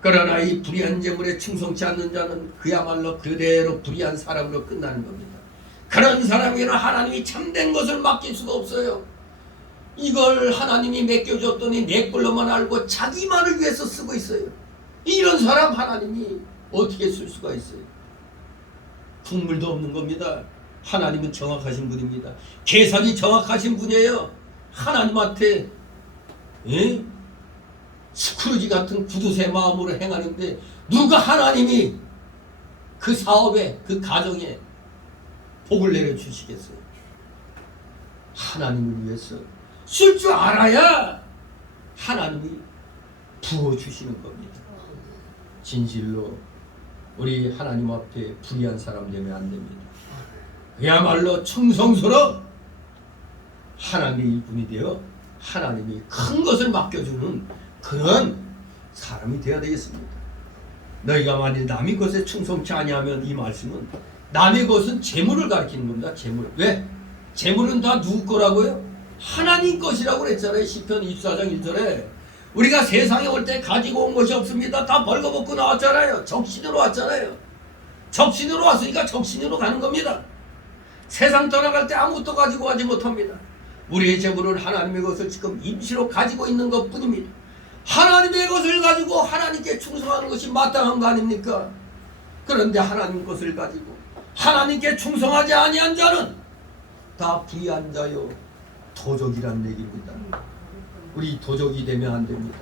그러나 이 불의한 재물에 충성치 않는 자는 그야말로 그대로 불의한 사람으로 끝나는 겁니다. 그런 사람에게는 하나님이 참된 것을 맡길 수가 없어요. 이걸 하나님이 맡겨줬더니 내 걸로만 알고 자기만을 위해서 쓰고 있어요. 이런 사람 하나님이 어떻게 쓸 수가 있어요? 국물도 없는 겁니다. 하나님은 정확하신 분입니다. 계산이 정확하신 분이에요. 하나님한테 스크루지 같은 구두쇠 마음으로 행하는데 누가 하나님이 그 사업에 그 가정에 복을 내려주시겠어요? 하나님을 위해서 쓸 줄 알아야 하나님이 부어주시는 겁니다. 진실로 우리 하나님 앞에 불의한 사람 되면 안 됩니다. 그야말로 충성스러운 하나님의 일꾼이 되어 하나님이 큰 것을 맡겨주는 그런 사람이 되어야 되겠습니다. 너희가 만일 남의 것에 충성치 아니하면, 이 말씀은 남의 것은 재물을 가리키는 겁니다. 재물. 왜? 재물은 다 누구 거라고요? 하나님 것이라고 그랬잖아요. 시편 24장 1절에 우리가 세상에 올 때 가지고 온 것이 없습니다. 다 벌거벗고 나왔잖아요. 적신으로 왔잖아요. 적신으로 왔으니까 적신으로 가는 겁니다. 세상 떠나갈 때 아무것도 가지고 가지 못합니다. 우리의 재물은 하나님의 것을 지금 임시로 가지고 있는 것 뿐입니다. 하나님의 것을 가지고 하나님께 충성하는 것이 마땅한 거 아닙니까? 그런데 하나님 것을 가지고 하나님께 충성하지 아니한 자는 다 부의한 자요 도적이란 얘기입니다. 우리 도적이 되면 안 됩니다.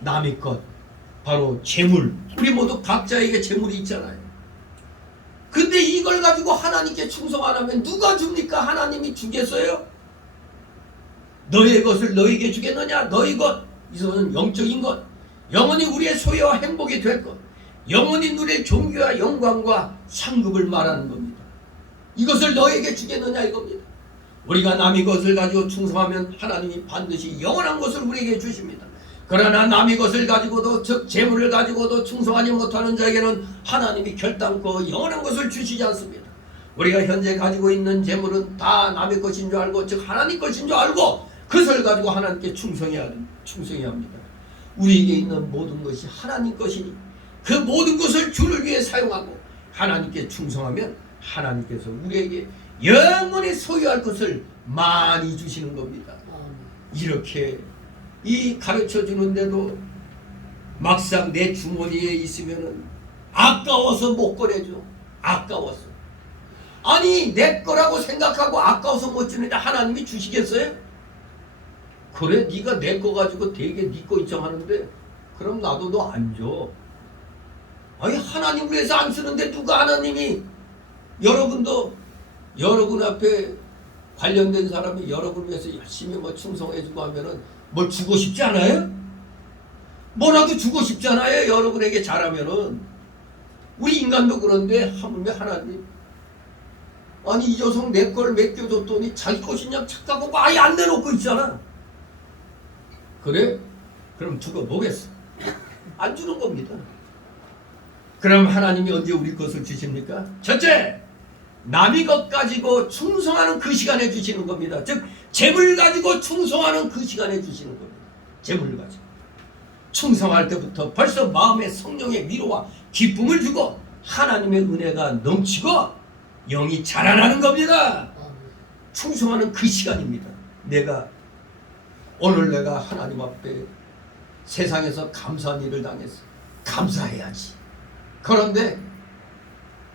남의 것, 바로 재물, 우리 모두 각자에게 재물이 있잖아요. 근데 이걸 가지고 하나님께 충성 안 하면 누가 줍니까? 하나님이 주겠어요? 너의 것을 너에게 주겠느냐? 너의 것, 이것은 영적인 것, 영원히 우리의 소유와 행복이 될 것, 영원히 누릴 존귀와 영광과 상급을 말하는 겁니다. 이것을 너에게 주겠느냐 이겁니다. 우리가 남의 것을 가지고 충성하면 하나님이 반드시 영원한 것을 우리에게 주십니다. 그러나 남의 것을 가지고도, 즉 재물을 가지고도 충성하지 못하는 자에게는 하나님이 결단코 영원한 것을 주시지 않습니다. 우리가 현재 가지고 있는 재물은 다 남의 것인 줄 알고, 즉 하나님 것인 줄 알고 그것을 가지고 하나님께 충성해야 합니다. 우리에게 있는 모든 것이 하나님 것이니 그 모든 것을 주를 위해 사용하고 하나님께 충성하면 하나님께서 우리에게 영원히 소유할 것을 많이 주시는 겁니다. 이렇게 이 가르쳐 주는데도 막상 내 주머니에 있으면은 아까워서 못 꺼내줘. 아까워서. 아니 내 거라고 생각하고 아까워서 못 주는데 하나님이 주시겠어요? 그래 네가 내 거 가지고 되게 네 거 인정하는데 그럼 나도 너 안 줘. 아니 하나님을 위해서 안 쓰는데 누가 하나님이, 여러분도 여러분 앞에 관련된 사람이 여러분을 위해서 열심히 뭐 충성해주고 하면은 뭘 주고 싶지 않아요? 뭐라도 주고 싶지 않아요? 여러분에게 잘하면은. 우리 인간도 그런데 하물며 하나님, 아니 이 녀석 내 걸 맡겨줬더니 자기 것이냐 착각하고 아예 안 내놓고 있잖아. 그래? 그럼 두고 보겠어. 안 주는 겁니다. 그럼 하나님이 언제 우리 것을 주십니까? 첫째, 남의 것 가지고 충성하는 그 시간에 주시는 겁니다. 즉 재물 가지고 충성하는 그 시간에 주시는 겁니다. 재물 가지고 충성할 때부터 벌써 마음에 성령의 위로와 기쁨을 주고 하나님의 은혜가 넘치고 영이 자라나는 겁니다. 충성하는 그 시간입니다. 오늘 내가 하나님 앞에 세상에서 감사한 일을 당했어. 감사해야지. 그런데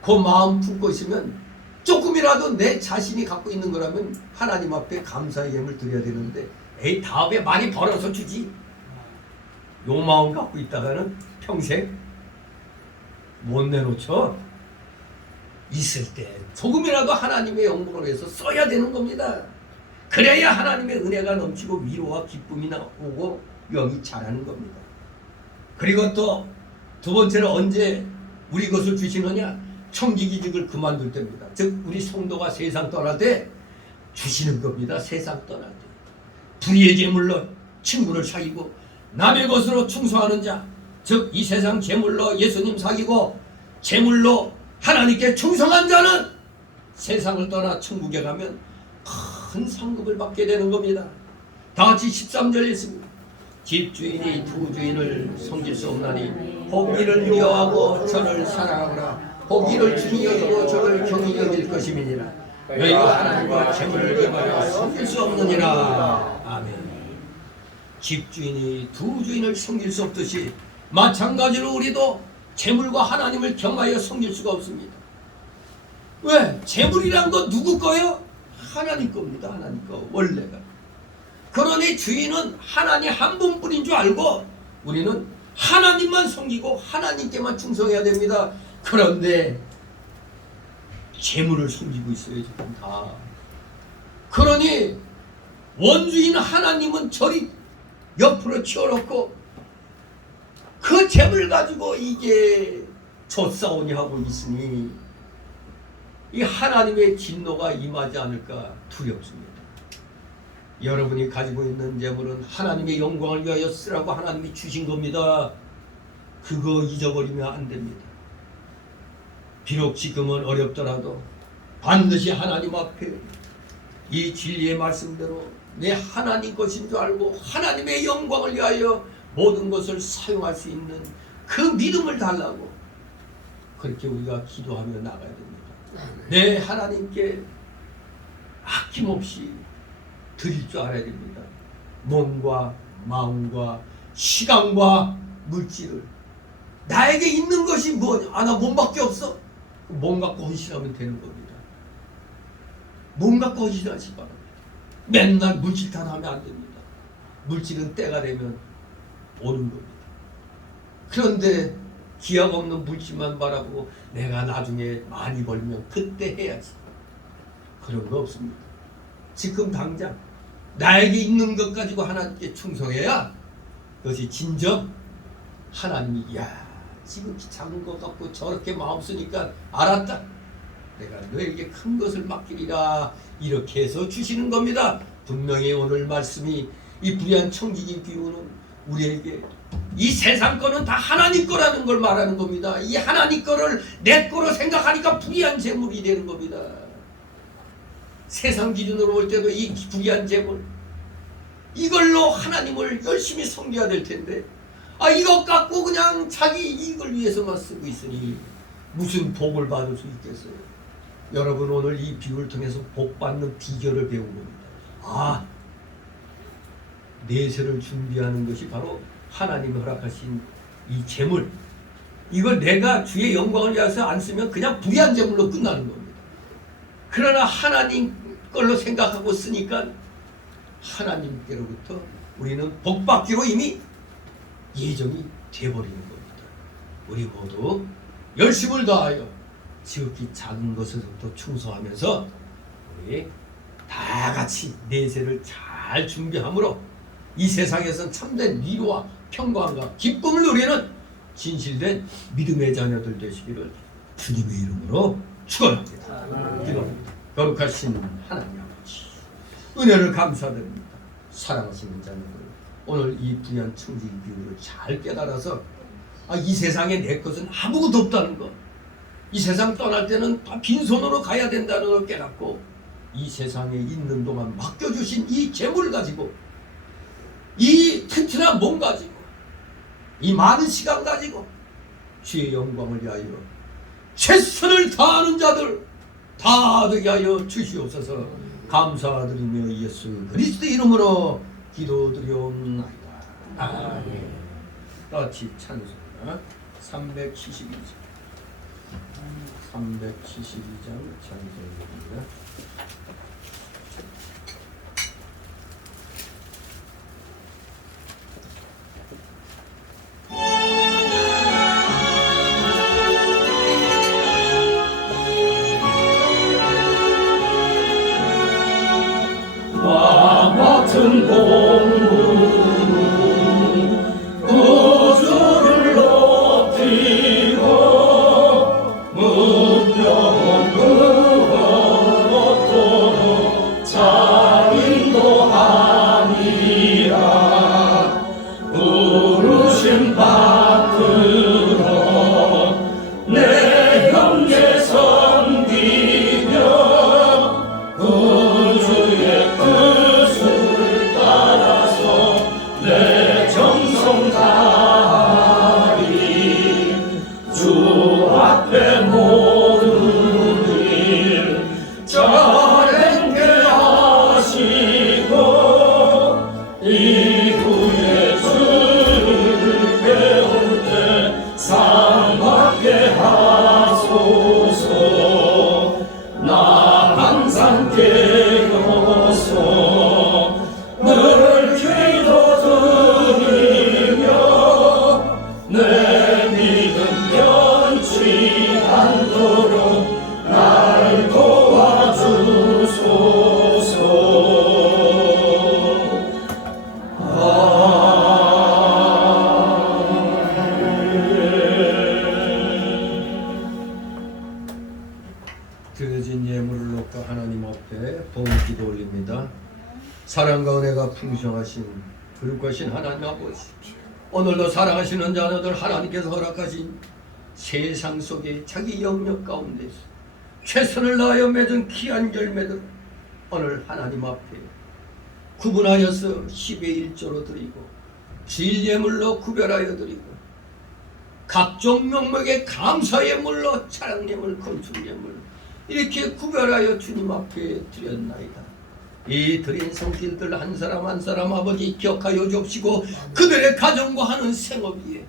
그 마음 품고 있으면 조금이라도 내 자신이 갖고 있는 거라면 하나님 앞에 감사의 예물 드려야 되는데, 에이 다음에 많이 벌어서 주지. 요 마음 갖고 있다가는 평생 못 내놓죠. 있을 때 조금이라도 하나님의 영광을 위해서 써야 되는 겁니다. 그래야 하나님의 은혜가 넘치고 위로와 기쁨이 나오고 영이 자라는 겁니다. 그리고 또 두 번째로 언제 우리 것을 주시느냐? 청지기직을 그만둘 때입니다. 즉 우리 성도가 세상 떠날 때 주시는 겁니다. 세상 떠날 때. 불의의 재물로 친구를 사귀고 남의 것으로 충성하는 자, 즉 이 세상 재물로 예수님 사귀고 재물로 하나님께 충성한 자는 세상을 떠나 천국에 가면 큰 상급을 받게 되는 겁니다. 다같이 13절 읽습니다. 집주인이 두 주인을 섬길 수 없나니 혹 이를 미워하고 저를 사랑하거나 혹 이를 중히 여기고 저를 경히 여길 것임이니라. 너희가 하나님과 재물을 개발하여 섬길 수 없느니라. 아멘. 집주인이 두 주인을 섬길 수 없듯이 마찬가지로 우리도 재물과 하나님을 경하여 섬길 수가 없습니다. 왜? 재물이란 거 누구 거예요? 하나님 겁니다. 하나님 거 원래가. 그러니 주인은 하나님 한 분뿐인 줄 알고 우리는 하나님만 섬기고 하나님께만 충성해야 됩니다. 그런데 재물을 섬기고 있어요 지금 다. 그러니 원주인 하나님은 저리 옆으로 치워놓고 그 재물 가지고 이게 젖사오니 하고 있으니 이 하나님의 진노가 임하지 않을까 두렵습니다. 여러분이 가지고 있는 재물은 하나님의 영광을 위하여 쓰라고 하나님이 주신 겁니다. 그거 잊어버리면 안 됩니다. 비록 지금은 어렵더라도 반드시 하나님 앞에 이 진리의 말씀대로 내 하나님 것인 줄 알고 하나님의 영광을 위하여 모든 것을 사용할 수 있는 그 믿음을 달라고 그렇게 우리가 기도하며 나가야 됩니다. 내 하나님께 아낌없이 드릴 줄 알아야 됩니다. 몸과 마음과 시간과 물질을 나에게 있는 것이 뭐냐? 나 몸밖에 없어. 몸 갖고 헌신하면 되는 겁니다. 몸 갖고 헌신하시 바랍니다. 맨날 물질 탓하면 안 됩니다. 물질은 때가 되면 오는 겁니다. 그런데 기약 없는 물질만 바라보고 내가 나중에 많이 벌면 그때 해야지. 그런 거 없습니다. 지금 당장 나에게 있는 것 가지고 하나님께 충성해야 그것이 진정 하나님이 지금 작은 것 갖고 저렇게 마음 쓰니까 알았다. 내가 너에게 큰 것을 맡기리라. 이렇게 해서 주시는 겁니다. 분명히 오늘 말씀이 이 불의한 청지기 비유는 우리에게 이 세상 거는 다 하나님 거라는 걸 말하는 겁니다. 이 하나님 거를 내 거로 생각하니까 불의한 재물이 되는 겁니다. 세상 기준으로 볼 때도 이 불의한 재물 이걸로 하나님을 열심히 섬겨야 될 텐데 이것 갖고 그냥 자기 이익을 위해서만 쓰고 있으니 무슨 복을 받을 수 있겠어요? 여러분 오늘 이 비유를 통해서 복 받는 비결을 배운 겁니다. 내세를 준비하는 것이 바로 하나님이 허락하신 이 재물, 이걸 내가 주의 영광을 위해서 안 쓰면 그냥 불의한 재물로 끝나는 겁니다. 그러나 하나님 걸로 생각하고 쓰니까 하나님께로부터 우리는 복받기로 이미 예정이 되어버리는 겁니다. 우리 모두 열심을 다하여 지극히 작은 것에서부터 충성하면서 우리 다 같이 내세를 잘 준비함으로 이 세상에선 참된 위로와 평강과 기쁨을 누리는 진실된 믿음의 자녀들 되시기를 주님의 이름으로 축원합니다. 기도합니다. 거룩하신 하나님 아버지, 은혜를 감사드립니다. 사랑하시는 자녀들, 오늘 이 부유한 청지기 비유를 잘 깨달아서 이 세상에 내 것은 아무것도 없다는 것, 이 세상 떠날 때는 다 빈손으로 가야 된다는 걸 깨닫고 이 세상에 있는 동안 맡겨주신 이 재물 가지고 이 튼튼한 몸 가지고 이 많은 시간 가지고 주의 영광을 위하여 최선을 다하는 자들 다 되게 하여 주시옵소서. 감사드리며 예수 그리스도 이름으로 기도드리옵나이다. 아멘. 같이 찬송가 372장 찬송입니다. 같은 공부는 우주를 높이고 문명 그것도록 자인도 아니라 부르심 받들어 내 형제 섬기며 우주의 뜻을 따라서 내 정성 다하리. 주 앞에 모든 일 잘행케 하시고 이후에 주를 배울 때 상 받게 하소서. 나 항상 깨어서 늘 기도드리며 내 믿음 변치 않도록 날 도와주소서. 드려진 예물을 놓고 하나님 앞에 봉기도 올립니다. 사랑과 은혜가 풍성하신 거룩하신 하나님 아버지, 오늘도 사랑하시는 자녀들 하나님께서 허락하신 세상 속에 자기 영역 가운데서 최선을 다하여 맺은 귀한 열매들 오늘 하나님 앞에 구분하여서 10의 1조로 드리고 진예물로 구별하여 드리고 각종 명목의 감사의 물로 찬양예물, 건축예물 이렇게 구별하여 주님 앞에 드렸나이다. 이 드린 성길들 한 사람 한 사람 아버지 기억하여 주옵시고 그들의 가정과 하는 생업 위에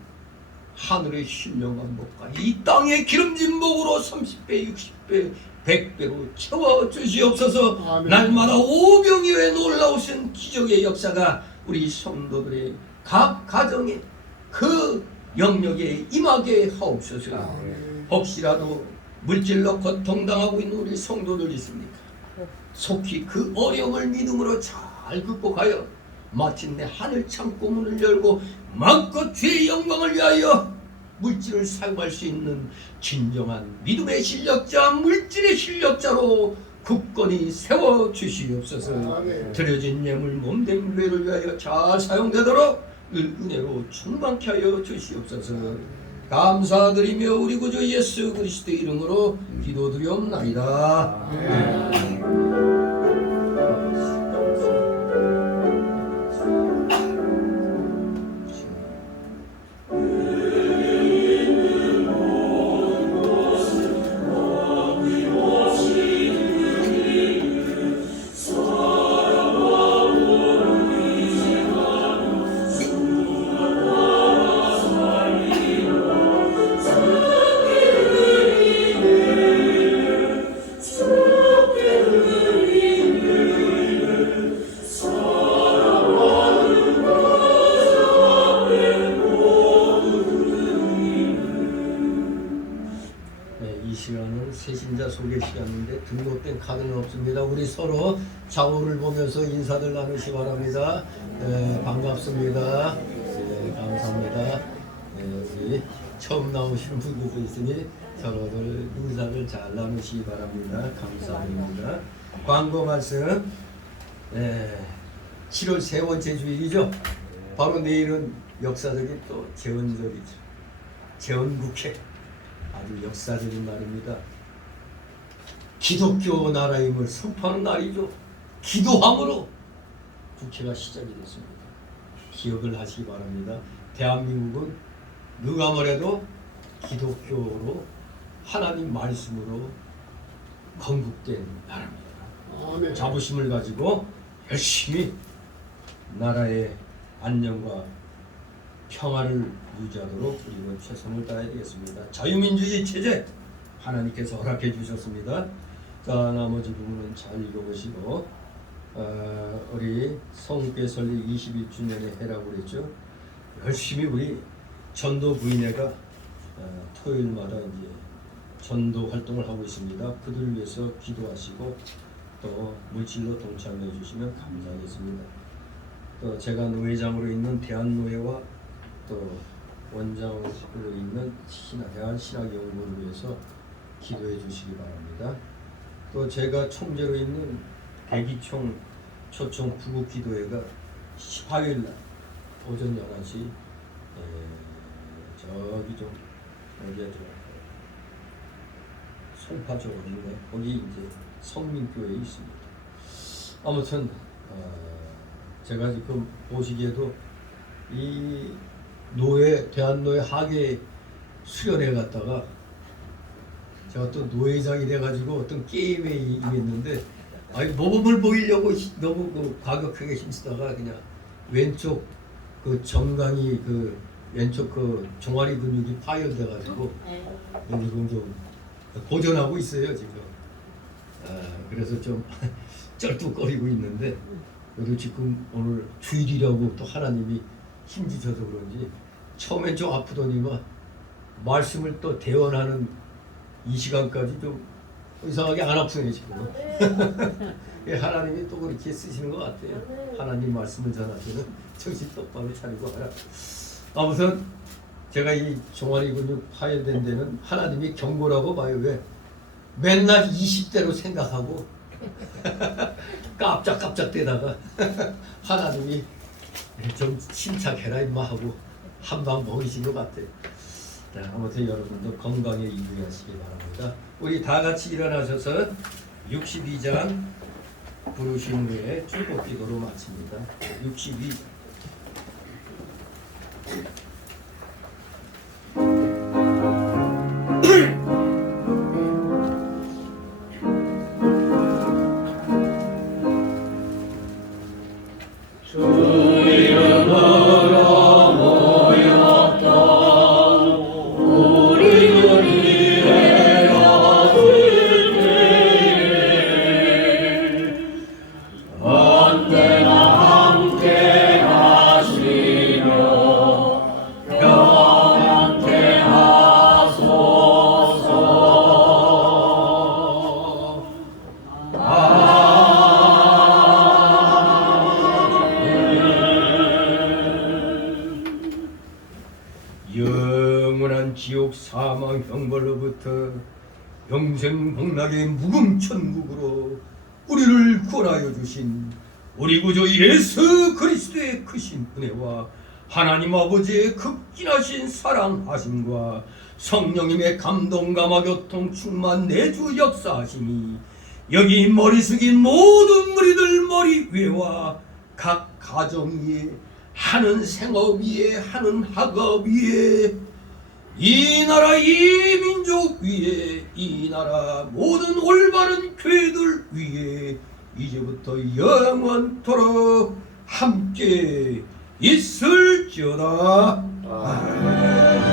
하늘의 신령한 복과 이 땅의 기름진 복으로 30배, 60배, 100배로 채워 주시옵소서. 아멘. 날마다 오병이어의 놀라우신 기적의 역사가 우리 성도들의 각 가정에 그 영역에 임하게 하옵소서. 혹시라도 물질로 고통당하고 있는 우리 성도들 있습니까? 속히 그 어려움을 믿음으로 잘 극복하여 마침내 하늘 창고 문을 열고 마음껏 주의 영광을 위하여 물질을 사용할 수 있는 진정한 믿음의 실력자, 물질의 실력자로 굳건히 세워주시옵소서. 아멘. 드려진 예물 몸된 교회를 위하여 잘 사용되도록 은혜로 충만케 하여 주시옵소서. 감사드리며 우리 구주 예수 그리스도의 이름으로 기도드리옵나이다. 이 시간은 새신자 소개 시간인데 등록된 카드는 없습니다. 우리 서로 좌우를 보면서 인사들 나누시 바랍니다. 반갑습니다. 감사합니다. 우리 처음 나오시는 분들도 있으니 서로들 인사를 잘 나누시기 바랍니다. 감사합니다. 광고 말씀. 7월 세 번째 주일이죠. 바로 내일은 역사적인 또 재헌절이죠. 재헌국회. 아주 역사적인 날입니다. 기독교 나라임을 선포하는 날이죠. 기도함으로 국회가 시작이 됐습니다. 기억을 하시기 바랍니다. 대한민국은 누가 뭐래도 기독교로 하나님 말씀으로 건국된 나라입니다. 아멘. 자부심을 가지고 열심히 나라의 안녕과 평화를 유지하도록 우리는 최선을 다해야 되겠습니다. 자유민주주의 체제 하나님께서 허락해 주셨습니다. 자, 나머지 부분은 잘 읽어보시고 우리 성교회 설립 21주년에 해라고 그랬죠. 열심히 우리 전도 부인회가 토요일마다 이제 전도 활동을 하고 있습니다. 그들을 위해서 기도하시고 또 물질로 동참해 주시면 감사하겠습니다. 또 제가 노회장으로 있는 대한노회와 또 원장으로 있는 대한신학연구원을 위해서 기도해 주시기 바랍니다. 또 제가 총재로 있는 대기총 초청 구국기도회가 18일 날 오전 11시 저기 좀 어디야 송파 쪽인데 거기 이제 성민교회에 있습니다. 아무튼 제가 지금 보시기에도 이 노회 대한노회 하계 수련회 갔다가 제가 또 노회장이 돼가지고 어떤 게임에 임했는데 모범을 보이려고 너무 그 과격하게 힘쓰다가 그냥 왼쪽 그 정강이 그 왼쪽 그 종아리 근육이 파열돼가지고 지금 좀 고전하고 있어요 지금. 그래서 좀 쩔뚝거리고 있는데 그래도 지금 오늘 주일이라고 또 하나님이 힘주셔서 그런지 처음엔 좀 아프더니만 말씀을 또 대언하는 이 시간까지 좀 이상하게 안 아프네 지금. 하나님이 또 그렇게 쓰시는 것 같아요. 하나님 말씀을 전할 때는 정신 똑바로 차리고 하라. 아무튼 제가 이 종아리 근육 파열된 데는 하나님이 경고라고 봐요. 왜? 맨날 20대로 생각하고 깜짝깜짝대다가 하나님이 좀 침착해라 임마 하고 한 방 먹이신 것 같아요. 자, 아무튼 여러분도 건강에 유의하시기 바랍니다. 우리 다 같이 일어나셔서 62장 부르신 후에 축복 기도로 마칩니다. 62. 영원한 지옥 사망 형벌로부터 영생 복락의 무궁천국으로 우리를 구원하여 주신 우리 구주 예수 그리스도의 크신 은혜와 하나님 아버지의 극진하신 사랑하심과 성령님의 감동 감화 교통 충만 내주 역사하심이 여기 머리 숙인 모든 무리들 머리 위에와 각 가정 위에 하는 생업 위에 하는 학업 위에 이 나라 이 민족 위에 이 나라 모든 올바른 교회들 위에 이제부터 영원토록 함께 있을지어다. 아멘.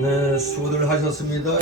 네, 수고들 하셨습니다.